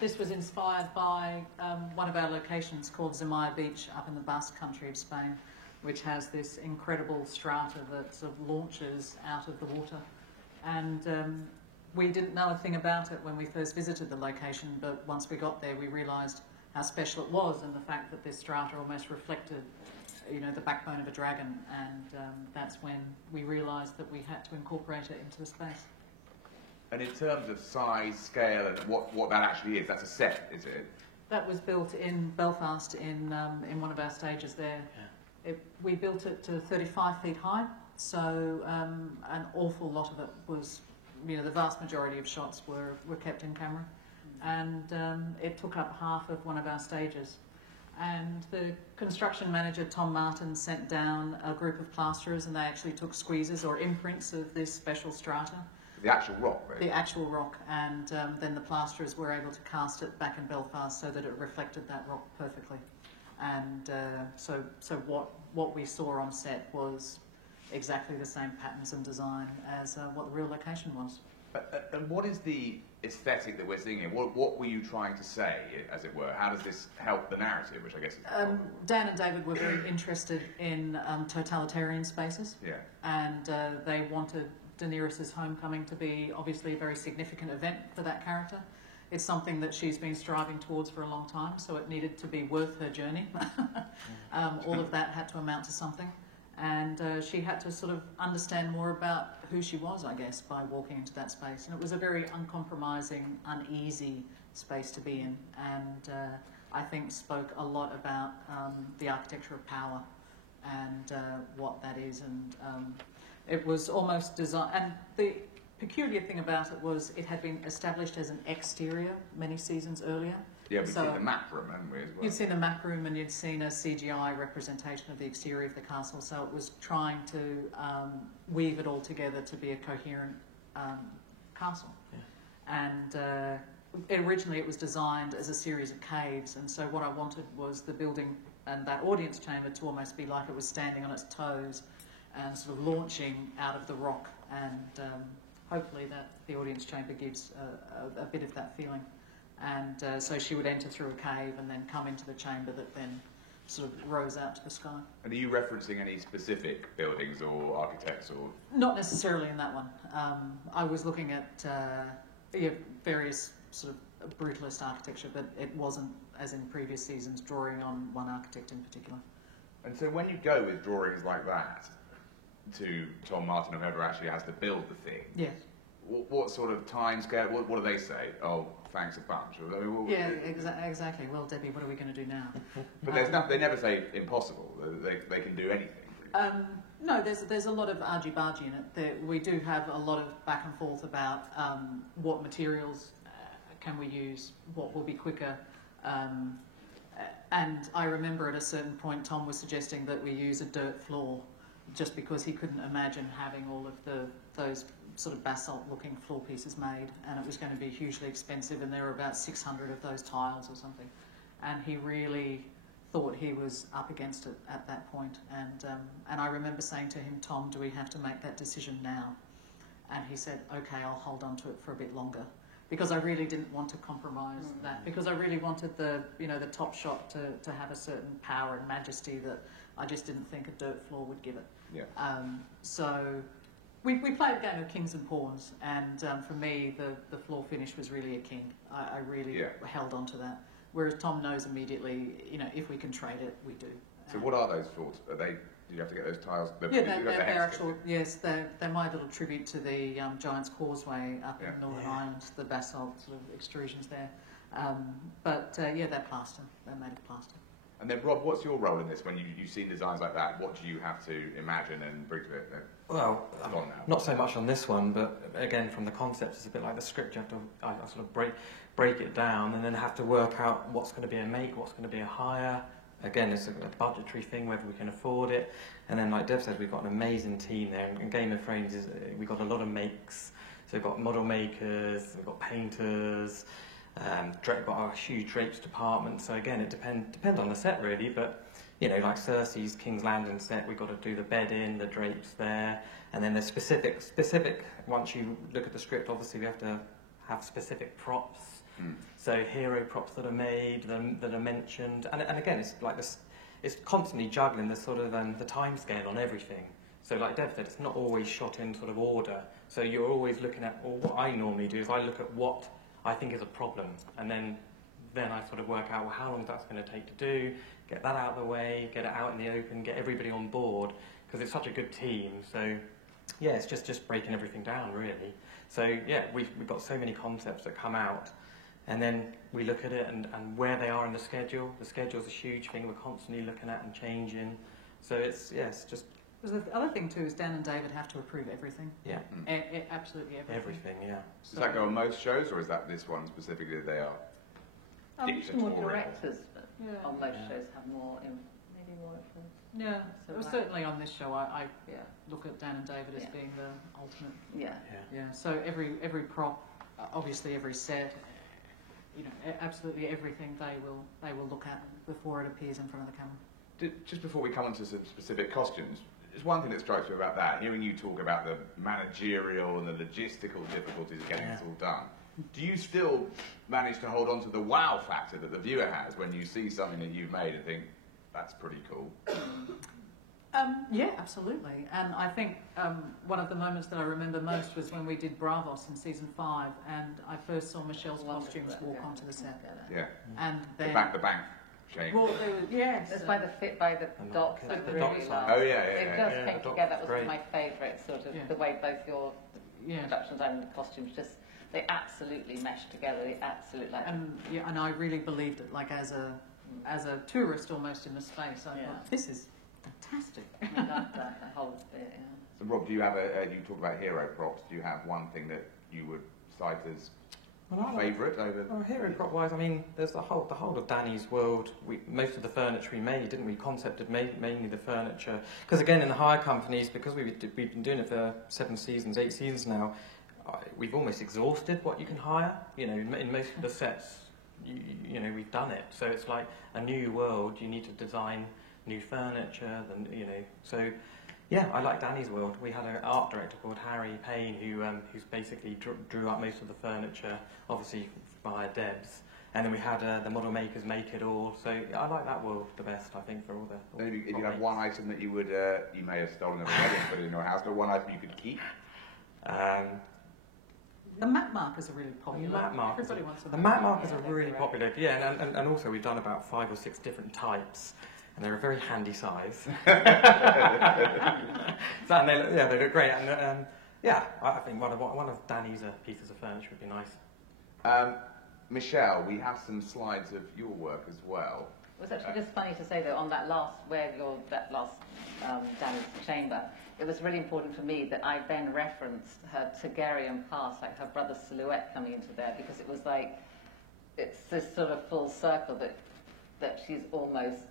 this was inspired by one of our locations called Zamaya Beach up in the Basque country of Spain, which has this incredible strata that sort of launches out of the water. And we didn't know a thing about it when we first visited the location, but once we got there we realised how special it was and the fact that this strata almost reflected the backbone of a dragon, and that's when we realised that we had to incorporate it into the space. And in terms of size, scale, and what that actually is, that's a set, is it? That was built in Belfast in one of our stages there. Yeah. We built it to 35 feet high, so an awful lot of it was, the vast majority of shots were kept in camera, and it took up half of one of our stages. And the construction manager, Tom Martin, sent down a group of plasterers, and they actually took squeezes or imprints of this special strata. The actual rock, right? The actual rock, and then the plasterers were able to cast it back in Belfast so that it reflected that rock perfectly. And so what we saw on set was exactly the same patterns and design as what the real location was. And what is the aesthetic that we're seeing here? What were you trying to say, as it were? How does this help the narrative, which I guess is the problem? Dan and David were very interested in totalitarian spaces, Yeah. and they wanted Daenerys' homecoming to be obviously a very significant event for that character. It's something that she's been striving towards for a long time, so it needed to be worth her journey. All of that had to amount to something. And she had to sort of understand more about who she was, I guess, by walking into that space. And it was a very uncompromising, uneasy space to be in, and I think spoke a lot about the architecture of power and what that is. And it was almost designed, and the peculiar thing about it was it had been established as an exterior many seasons earlier. Yeah, we've So- seen the map room, haven't we, as well? You'd seen the map room and you'd seen a CGI representation of the exterior of the castle, so it was trying to weave it all together to be a coherent castle. Yeah. And originally it was designed as a series of caves, and so what I wanted was the building and that audience chamber to almost be like it was standing on its toes and sort of launching out of the rock, and hopefully that the audience chamber gives a bit of that feeling. And so she would enter through a cave and then come into the chamber that then sort of rose out to the sky. And are you referencing any specific buildings or architects or? Not necessarily in that one. I was looking at various sort of brutalist architecture, but it wasn't, as in previous seasons, drawing on one architect in particular. And so when you go with drawings like that to Tom Martin or whoever actually has to build the thing, Yes. what sort of time scale, what do they say? Oh, thanks a bunch. I mean, Yeah, exactly. Well, Debbie, what are we going to do now? But there's they never say impossible. They can do anything. No, there's a lot of argy-bargy in it. We do have a lot of back and forth about what materials can we use, what will be quicker. And I remember at a certain point Tom was suggesting that we use a dirt floor just because he couldn't imagine having all of those sort of basalt-looking floor pieces made, and it was going to be hugely expensive, and there were about 600 of those tiles or something. And he really thought he was up against it at that point. And I remember saying to him, Tom, do we have to make that decision now? And he said, okay, I'll hold on to it for a bit longer. Because I really didn't want to compromise that. Because I really wanted the top shot to have a certain power and majesty that I just didn't think a dirt floor would give it. Yeah. So we played a game of kings and pawns, and for me the floor finish was really a king. I really held on to that. Whereas Tom knows immediately, if we can trade it, we do. So what are those floors? Are they? Do you have to get those tiles? They're actual. Yes, they're my little tribute to the Giant's Causeway up in Northern Ireland, the basalt sort of extrusions there. They're plaster. They're made of plaster. And then, Rob, what's your role in this? When you've seen designs like that, what do you have to imagine and bring to it? Well, not so much on this one, but again, from the concept, it's a bit like the script. You have to I sort of break it down and then have to work out what's going to be a make, what's going to be a hire. Again, it's a budgetary thing, whether we can afford it. And then, like Dev said, we've got an amazing team there. And Game of Thrones, we've got a lot of makes. So we've got model makers, we've got painters, we've got a huge drapes department. So again, it depends on the set really. But like Cersei's King's Landing set, we've got to do the bedding, the drapes there, and then there's specific. Once you look at the script, obviously we have to have specific props. So hero props that are made, that are mentioned, and again, it's like this. It's constantly juggling the sort of the time scale on everything. So like Dev said, it's not always shot in sort of order. So you're always looking at. Or what I normally do is I look at what I think is a problem, and then I sort of work out how long that's going to take to do. Get that out of the way, get it out in the open, get everybody on board, because it's such a good team. So yeah, it's just breaking everything down really. So yeah, we've got so many concepts that come out. And then we look at it and where they are in the schedule. The schedule's a huge thing we're constantly looking at and changing. So it's just... The other thing too is Dan and David have to approve everything. Yeah. Absolutely everything. Everything, yeah. Does that go on most shows, or is that this one specifically they are? I'm sure more directors Yeah. on most shows have maybe more influence. Yeah, So well, like- certainly on this show I Yeah. look at Dan and David as Yeah. being the ultimate. Yeah. Yeah, so every prop, obviously every set, absolutely everything they will look at before it appears in front of the camera. Just before we come on to some specific costumes, There's one thing that strikes me about that, hearing you talk about the managerial and the logistical difficulties of getting this all done. Do you still manage to hold on to the wow factor that the viewer has when you see something that you've made and think, that's pretty cool? Yeah, absolutely. And I think one of the moments that I remember most was when we did Bravos in season 5, and I first saw Michelle's costumes walk onto the set. Yeah. And then The bank change. well, yes, It's by the dots that the really dots love. Oh, yeah, It yeah. just came dots together. That was great. my favourite sort of, Yeah. the way both your yeah. production design and the costumes just, they absolutely meshed together. They absolutely, And I really believed it, like as a tourist almost in the space. I Yeah. thought, this is fantastic. I loved that, the whole bit, yeah. So Rob, do you have you talk about hero props, do you have one thing that you would cite as favourite over? Well, hero prop wise, I mean, there's the whole of Danny's world. Most of the furniture we made, didn't we? Concepted mainly the furniture. Because again, in the hire companies, because we've been doing it for 7 seasons, 8 seasons now, we've almost exhausted what you can hire. You know, in most of the sets, you know, we've done it. So it's like a new world. You need to design new furniture, so. Yeah, I like Danny's world. We had an art director called Harry Payne who's basically drew up most of the furniture, obviously via Debs. And then we had the model makers make it all. So I like that world the best, I think, for all the... If you have one item that you would, you may have stolen it already and put it in your house, but one item you could keep? The map markers are really popular. Everybody wants the map markers are really popular. Yeah, and also we've done about 5 or 6 different types. And they're a very handy size. And they look great. And I think one of Danny's pieces of furniture would be nice. Michelle, we have some slides of your work as well. It was actually just funny to say that on that last, Danny's chamber, it was really important for me that I then referenced her Targaryen past, like her brother's silhouette coming into there, because it was like, it's this sort of full circle that she's almost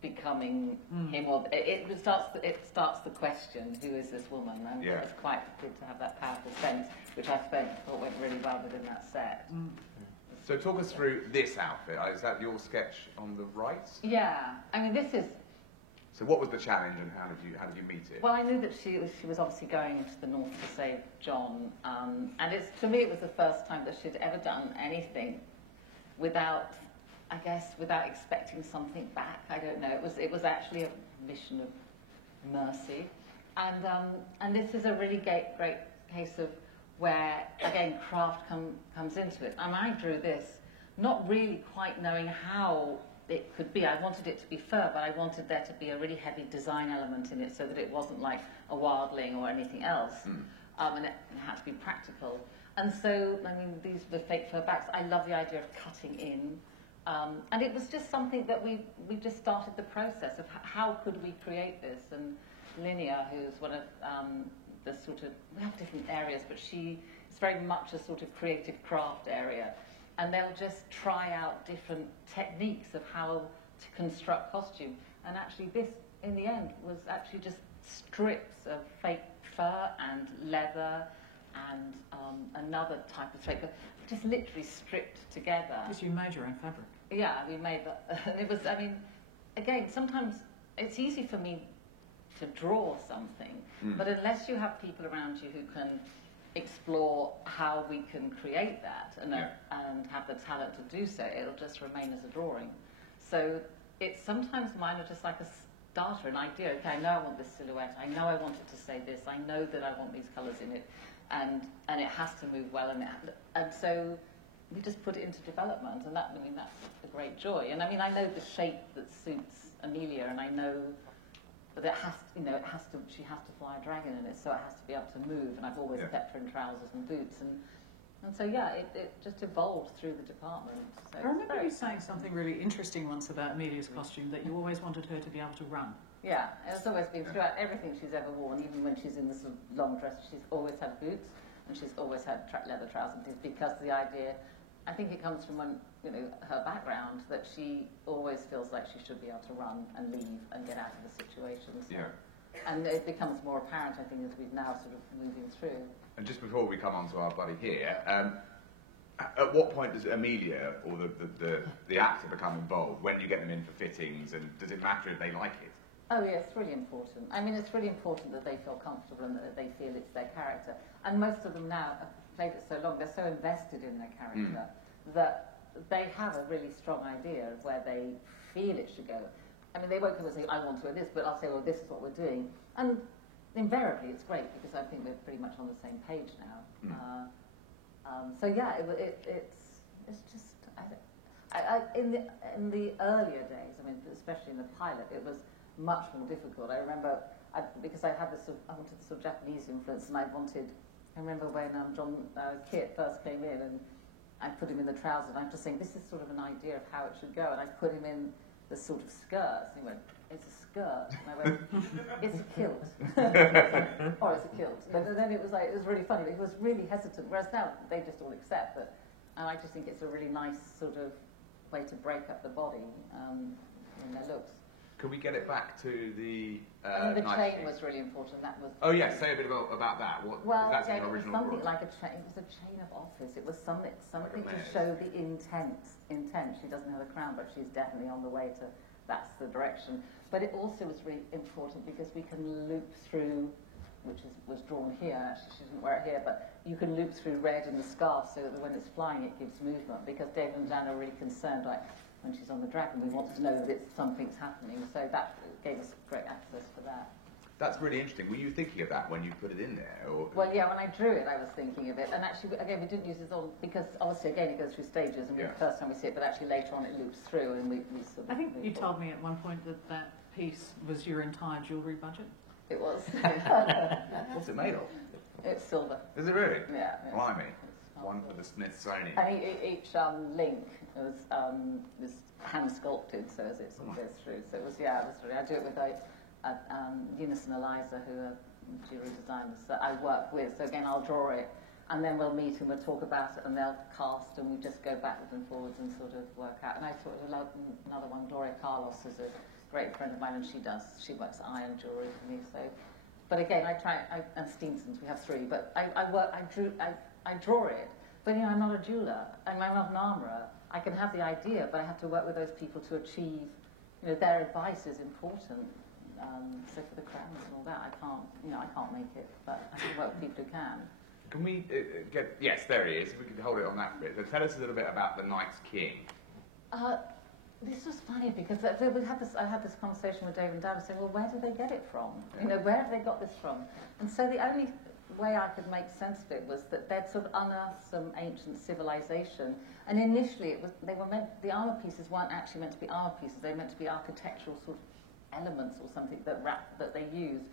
becoming him, or it starts the question, who is this woman? And yeah. It's quite good to have that powerful sense, which I thought went really well within that set. So talk us through this outfit. Is that your sketch on the right? Yeah, I mean this is. So what was the challenge, and how did you meet it? Well, I knew that she was obviously going into the north to save John, and to me it was the first time that she'd ever done anything without expecting something back. I don't know. It was actually a mission of mercy, and this is a really great case of where again craft comes into it. And I drew this not really quite knowing how it could be. I wanted it to be fur, but I wanted there to be a really heavy design element in it, so that it wasn't like a wildling or anything else, and it had to be practical. And so, I mean, these were fake fur backs. I love the idea of cutting in. And it was just something that we just started the process of how could we create this. And Linnea, who's one of the sort of, we have different areas, but she is very much a sort of creative craft area. And they'll just try out different techniques of how to construct costume. And actually this, in the end, was actually just strips of fake fur and leather and another type of fake, just literally stripped together. Because you made your own fabric. Yeah, we made that. And it was, I mean, again, sometimes it's easy for me to draw something, but unless you have people around you who can explore how we can create that and have the talent to do so, it'll just remain as a drawing. So it's sometimes mine are just like a starter, an idea. Okay, I know I want this silhouette. I know I want it to say this. I know that I want these colours in it. And it has to move well, and so we just put it into development, and that's a great joy. And I mean, I know the shape that suits Amelia, and I know that she has to fly a dragon in it, so it has to be able to move. And I've always kept her in trousers and boots, and so it just evolved through the department. So I remember you saying something really interesting once about Amelia's costume, that you always wanted her to be able to run. Yeah, it's always been throughout everything she's ever worn, even when she's in this sort of long dress, she's always had boots, and she's always had leather trousers, because the idea, I think it comes from her background, that she always feels like she should be able to run and leave and get out of the situations. Yeah. And it becomes more apparent, I think, as we're now sort of moving through. And just before we come on to our buddy here, at what point does Amelia or the actor become involved? When you get them in for fittings, and does it matter if they like it? Oh yeah, it's really important. I mean, it's really important that they feel comfortable and that they feel it's their character. And most of them now have played it so long, they're so invested in their character that they have a really strong idea of where they feel it should go. I mean, they won't come and say, I want to do this, but I'll say, well, this is what we're doing. And invariably, it's great because I think we're pretty much on the same page now. So yeah, it's just in the earlier days. I mean, especially in the pilot, it was much more difficult. I remember because I had this I wanted the sort of Japanese influence, and I remember when Kit first came in, and I put him in the trousers, and I'm just saying, this is sort of an idea of how it should go, and I put him in the sort of skirts, and he went, it's a skirt, and I went, it's a kilt. Or it's a kilt. And then it was really funny, but he was really hesitant, whereas now they just all accept that, and I just think it's a really nice sort of way to break up the body in their looks. Can we get it back to the I think the Night chain King? was really important. That was. Oh yeah, say a bit about that. Well, that's yeah, an it was original something drawing. like a chain. It was a chain of office. It was something Like to show the intent. She doesn't have a crown, but she's definitely on the way to. That's the direction. But it also was really important because we can loop through, was drawn here. Actually, she didn't wear it here, but you can loop through red in the scarf so that when it's flying, it gives movement. Because David and Dan are really concerned, like when she's on the dragon, we wanted to know that something's happening. So that gave us great access for that. That's really interesting. Were you thinking of that when you put it in there? Or? Well, yeah, when I drew it, I was thinking of it. And actually, again, we didn't use it all because, obviously, again, it goes through stages. And the first time we see it, but actually later on it loops through and we sort of... I think you told me at one point that piece was your entire jewellery budget. It was. What's it made of? It's silver. Is it really? Yeah. Blimey. One for the Smithsonian. And each link was hand sculpted, so as it sort of goes through. So it was, I do it with Eunice and Eliza, who are jewellery designers that I work with. So again, I'll draw it, and then we'll meet and we'll talk about it, and they'll cast, and we just go backwards and forwards and sort of work out. And I sort of love another one, Gloria Carlos is a great friend of mine, and she works iron jewellery for me. So, but again, and Steenson's, we have three, but I draw it, but I'm not a jeweller, and I'm not an armourer. I can have the idea, but I have to work with those people to achieve, their advice is important. So for the crowns and all that, I can't make it, but I can work with people who can. Can we get... Yes, there he is. If we could hold it on that bit. So tell us a little bit about the Night's King. This was funny because I had this conversation with David and Dan saying, well, where did they get it from? Where have they got this from? And so the only way I could make sense of it was that they'd sort of unearthed some ancient civilization. And initially, the armour pieces weren't actually meant to be armour pieces. They were meant to be architectural sort of elements or something that they used.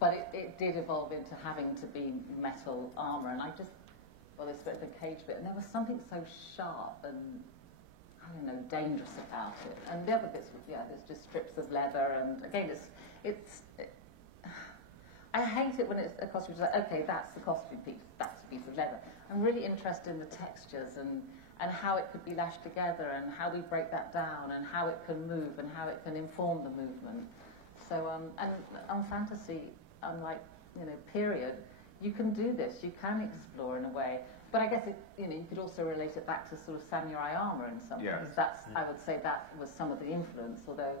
But it did evolve into having to be metal armour. And they spoke the cage bit. And there was something so sharp and, I don't know, dangerous about it. And the other bits, there's just strips of leather. And again, I hate it when it's a costume. It's like, okay, that's the costume piece. That's a piece of leather. I'm really interested in the textures and how it could be lashed together and how we break that down and how it can move and how it can inform the movement. So, and on fantasy, unlike, period, you can do this. You can explore in a way. But I guess, you could also relate it back to sort of samurai armour in some ways. I would say that was some of the influence, although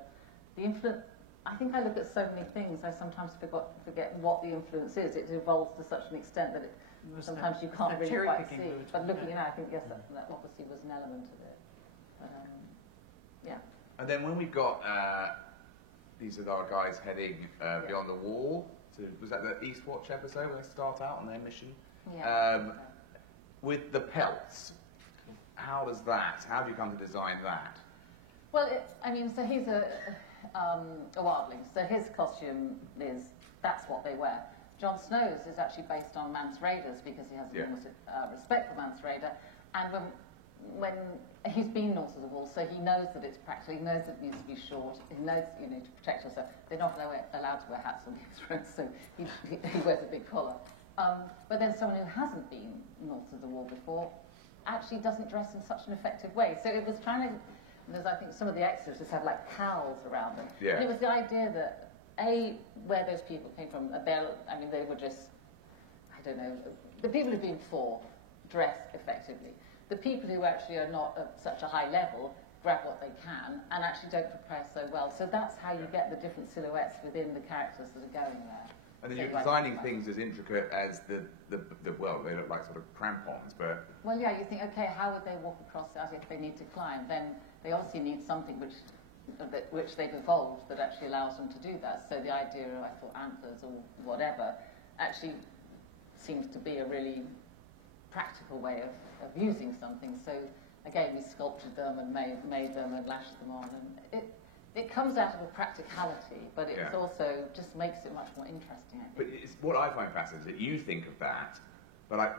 the influence... I think I look at so many things, I sometimes forget what the influence is. It evolves to such an extent that sometimes you can't really quite see. But looking at it, I think, yes, that obviously was an element of it. But, And then when we got, these are our guys heading beyond the wall, was that the Eastwatch episode when they start out on their mission? Yeah. With the pelts, how do you come to design that? Well, so he's a wildling, so his costume that's what they wear. Jon Snow's is actually based on Mance Rayder's because he has enormous respect for Mance Rayder, and when he's been north of the wall, so he knows that it's practical, he knows that it needs to be short, he knows that you need to protect yourself. They're not allowed to wear hats on his road, so he wears a big collar. But then someone who hasn't been north of the wall before actually doesn't dress in such an effective way. So it was trying to... I think some of the extras just have like cowls around them. Yeah. And it was the idea that, where those people came from, they were just, I don't know, the people who've been before dress effectively. The people who actually are not at such a high level grab what they can and actually don't prepare so well. So that's how you get the different silhouettes within the characters that are going there. And then So you're you designing identify. things as intricate as well, they look like sort of crampons, but Well, yeah, you think, okay, how would they walk across as if they need to climb? Then they obviously need something which they've evolved that actually allows them to do that. So the idea of, I thought, antlers or whatever actually seems to be a really practical way of using something. So again, we sculpted them and made them and lashed them on. And it comes out of a practicality, but it also just makes it much more interesting, I think. But what I find fascinating is that you think of that, but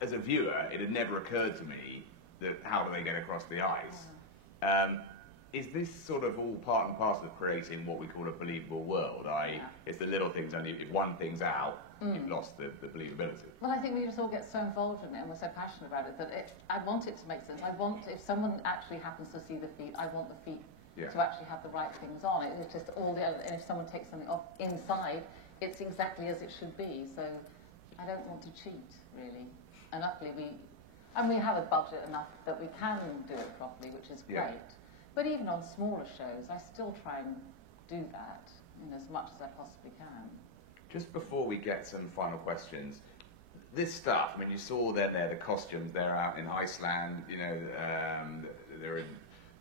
as a viewer, it had never occurred to me that how do they get across the ice? Is this sort of all part and parcel of creating what we call a believable world? It's the little things, only if one thing's out, you've lost the believability. Well, I think we just all get so involved in it and we're so passionate about it that I want it to make sense. If someone actually happens to see the feet, I want the feet to actually have the right things on. It's just all the other, and if someone takes something off inside, it's exactly as it should be. So I don't want to cheat, really. And luckily we have a budget enough that we can do it properly, which is great. Yeah. But even on smaller shows, I still try and do that, as much as I possibly can. Just before we get some final questions, this stuff, I mean, you saw them there, the costumes, they're out in Iceland, they're in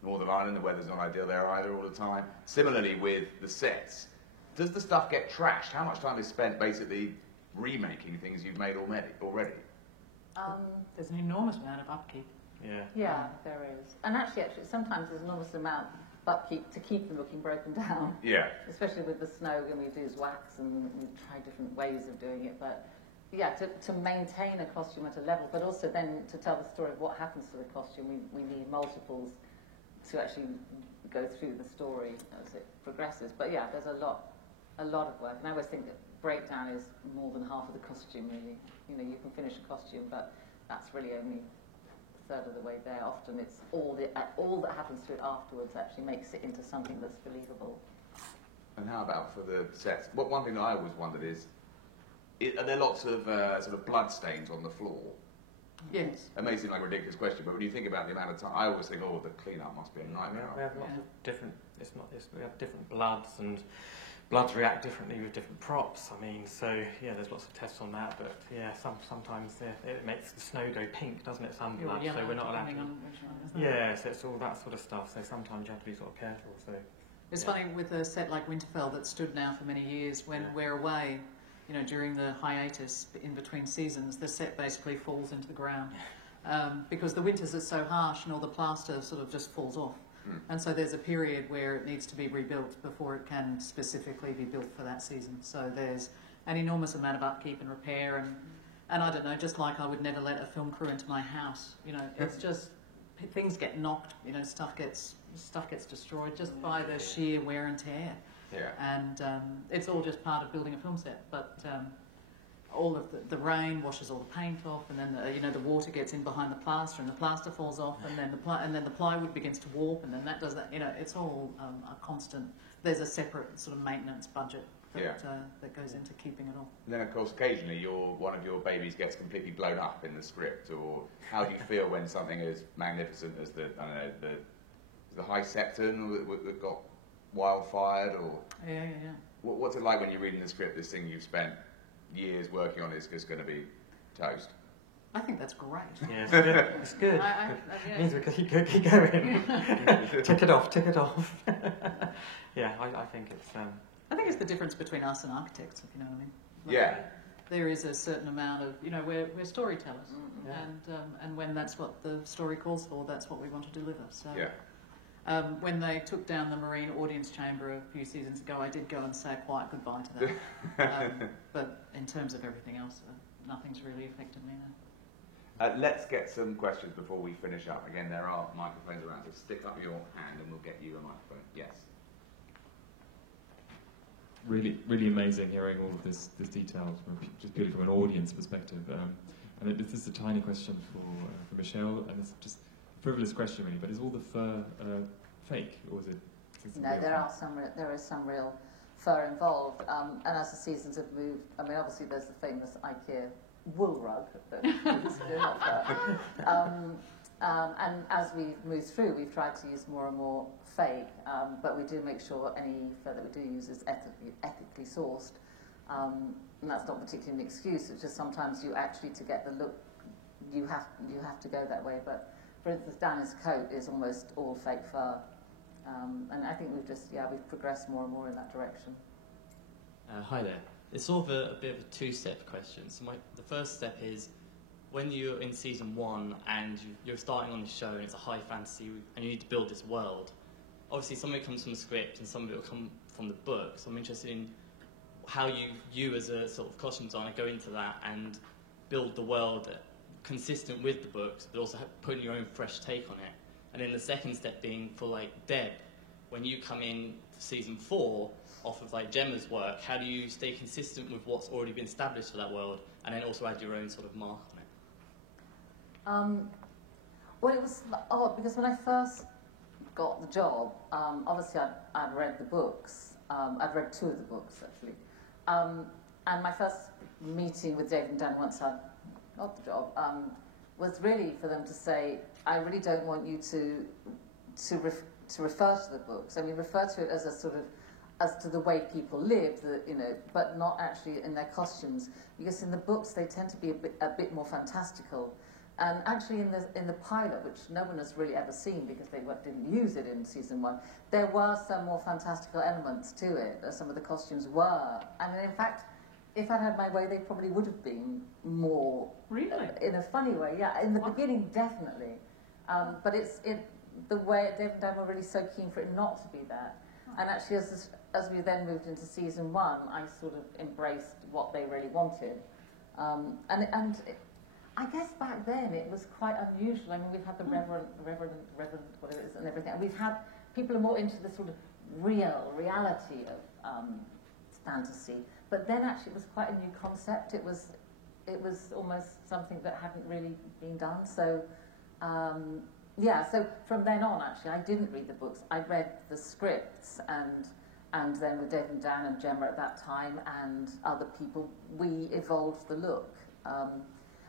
Northern Ireland, the weather's not ideal there either all the time. Similarly with the sets, does the stuff get trashed? How much time is spent basically remaking things you've made already? There's an enormous amount of upkeep. Yeah, there is. And actually, sometimes there's an enormous amount of upkeep to keep them looking broken down. Yeah. Especially with the snow, and we do wax and we try different ways of doing it. But yeah, to maintain a costume at a level, but also then to tell the story of what happens to the costume, we need multiples to actually go through the story as it progresses. But yeah, there's a lot of work. And I always think that breakdown is more than half of the costume, really. You can finish a costume, but that's really only a third of the way there. Often it's all that happens to it afterwards actually makes it into something that's believable. And how about for the sets? One thing that I always wondered is, are there lots of sort of blood stains on the floor? Yes. It may seem like a ridiculous question, but when you think about the amount of time, I always think, the clean-up must be a nightmare. We have lots of different. We have different bloods, and bloods react differently with different props. I mean, so yeah, there's lots of tests on that. But yeah, sometimes it makes the snow go pink, doesn't it? Some blood, so we're not allowed to. Yeah, so it's all that sort of stuff. So sometimes you have to be sort of careful. So it's funny with a set like Winterfell that stood now for many years. When we're away, during the hiatus in between seasons, the set basically falls into the ground because the winters are so harsh and all the plaster sort of just falls off. And so there's a period where it needs to be rebuilt before it can specifically be built for that season. So there's an enormous amount of upkeep and repair, and I don't know, just like I would never let a film crew into my house. It's just things get knocked. Stuff gets destroyed just by the sheer wear and tear. Yeah. And it's all just part of building a film set. But all of the rain washes all the paint off, and then the water gets in behind the plaster, and the plaster falls off, and then the plywood begins to warp, and then that does that. It's all a constant. There's a separate sort of maintenance budget that goes into keeping it all. And then, of course, occasionally one of your babies gets completely blown up in the script, or how do you feel when something as magnificent as the High Septon that got wildfired, or Yeah. What's it like when you're reading the script? This thing you've spent years working on is just going to be toast. I think that's great. yeah, it's good. It's good. It means we can keep going. Tick it off. Yeah, I think it's. I think it's the difference between us and architects, if you know what I mean. Yeah. There is a certain amount of, we're storytellers, and when that's what the story calls for, that's what we want to deliver. So. Yeah. When they took down the Marine Audience Chamber a few seasons ago, I did go and say a quiet goodbye to that. But in terms of everything else, nothing's really affected me now. Let's get some questions before we finish up. Again, there are microphones around, so stick up your hand and we'll get you a microphone. Yes. Really, really amazing hearing all of this detail, just purely from an audience perspective. And this is a tiny question for Michelle, and it's just a frivolous question really, but is all the fur fake, or is it? No, there is some real fur involved, and as the seasons have moved, obviously there's the famous IKEA wool rug that is not fur. And as we've moved through, we've tried to use more and more fake, but we do make sure any fur that we do use is ethically sourced. And that's not particularly an excuse, it's just sometimes you actually, to get the look, you have to go that way. But for instance, Danny's coat is almost all fake fur. And I think we've progressed more and more in that direction. Hi there. It's sort of a bit of a two-step question. So the first step is, when you're in season 1 and you're starting on the show and it's a high fantasy and you need to build this world, obviously some of it comes from the script and some of it will come from the book. So I'm interested in how you as a sort of costume designer go into that and build the world consistent with the books, but also putting your own fresh take on it. And then the second step being for like Deb, when you come in for season 4 off of like Gemma's work, how do you stay consistent with what's already been established for that world and then also add your own sort of mark on it? Well, it was odd because when I first got the job, obviously I'd read the books. I'd read 2 of the books actually. And my first meeting with David and Dan once I got the job was really for them to say, I really don't want you to refer to the books. I mean, refer to it as a sort of, as to the way people live, but not actually in their costumes. Because in the books they tend to be a bit more fantastical. And actually in the pilot, which no one has really ever seen because they didn't use it in season 1, there were some more fantastical elements to it. Some of the costumes were. And in fact, if I'd had my way, they probably would have been more... Really? In a funny way, yeah. In the beginning, definitely. But the way Dave and Dan were really so keen for it not to be that. And actually, as we then moved into season 1, I sort of embraced what they really wanted. I guess back then it was quite unusual. I mean, we've had the Reverend, whatever it is, and everything. And we've had people are more into the sort of reality of fantasy. But then actually, it was quite a new concept. It was almost something that hadn't really been done. So. So from then on, actually, I didn't read the books. I read the scripts, and then with Dave and Dan and Gemma at that time and other people, we evolved the look.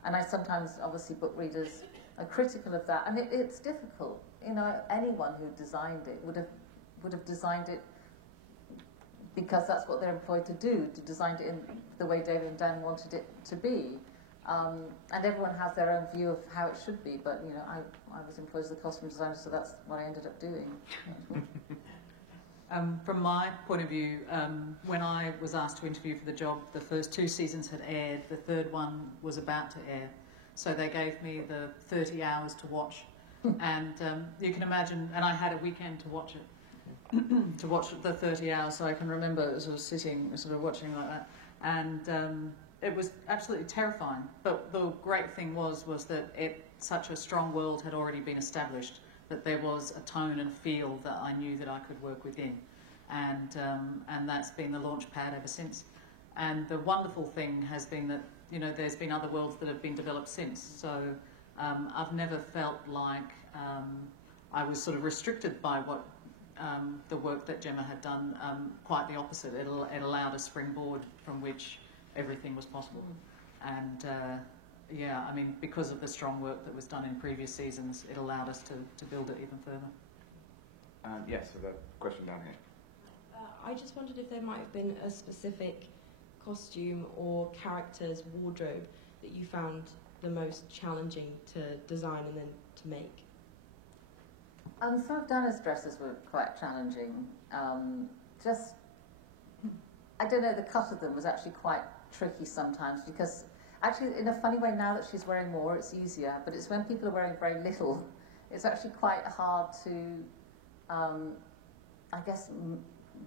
And I sometimes, obviously, book readers are critical of that, and it's difficult. You know, anyone who designed it would have designed it because that's what they're employed to do, to design it in the way David and Dan wanted it to be. And everyone has their own view of how it should be, but you know, I was employed as a costume designer, so that's what I ended up doing. From my point of view, when I was asked to interview for the job, the first 2 seasons had aired, the third one was about to air. So they gave me the 30 hours to watch. And you can imagine, and I had a weekend to watch it, to watch the 30 hours, so I can remember sort of sitting, sort of watching like that. And it was absolutely terrifying. But the great thing was that such a strong world had already been established, that there was a tone and feel that I knew that I could work within. And that's been the launch pad ever since. And the wonderful thing has been that, you know, there's been other worlds that have been developed since. So I've never felt like I was sort of restricted by what the work that Gemma had done. Quite the opposite. It allowed a springboard from which everything was possible. And I mean, because of the strong work that was done in previous seasons, it allowed us to build it even further. Yes, so the question down here. I just wondered if there might have been a specific costume or character's wardrobe that you found the most challenging to design and then to make. Some of Dana's dresses were quite challenging. I don't know, the cut of them was actually quite tricky sometimes because actually in a funny way now that she's wearing more it's easier, but it's when people are wearing very little it's actually quite hard to I guess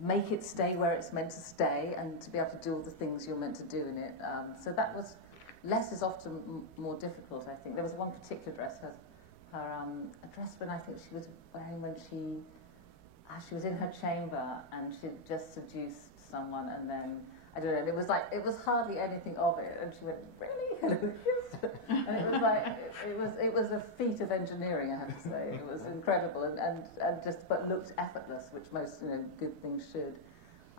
make it stay where it's meant to stay and to be able to do all the things you're meant to do in it. So that was, less is often more difficult, I think. There was one particular dress, a dress when I think she was wearing when she was in her chamber and she'd just seduced someone and then I don't know, and it was hardly anything of it, and she went, really? And it was like, it was a feat of engineering, I have to say. It was incredible, and but looked effortless, which most, good things should.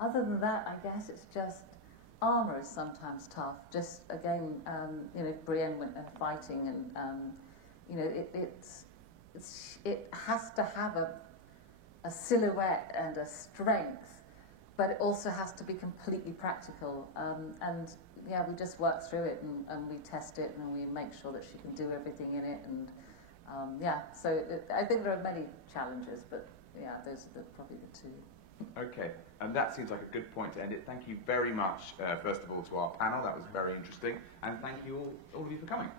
Other than that, I guess it's just, armour is sometimes tough. Just, again, Brienne went fighting, and, it has to have a silhouette and a strength, but it also has to be completely practical. And yeah, we just work through it and we test it and we make sure that she can do everything in it. And so I think there are many challenges, but yeah, those are probably the two. Okay, and that seems like a good point to end it. Thank you very much, first of all, to our panel. That was very interesting. And thank you all of you for coming.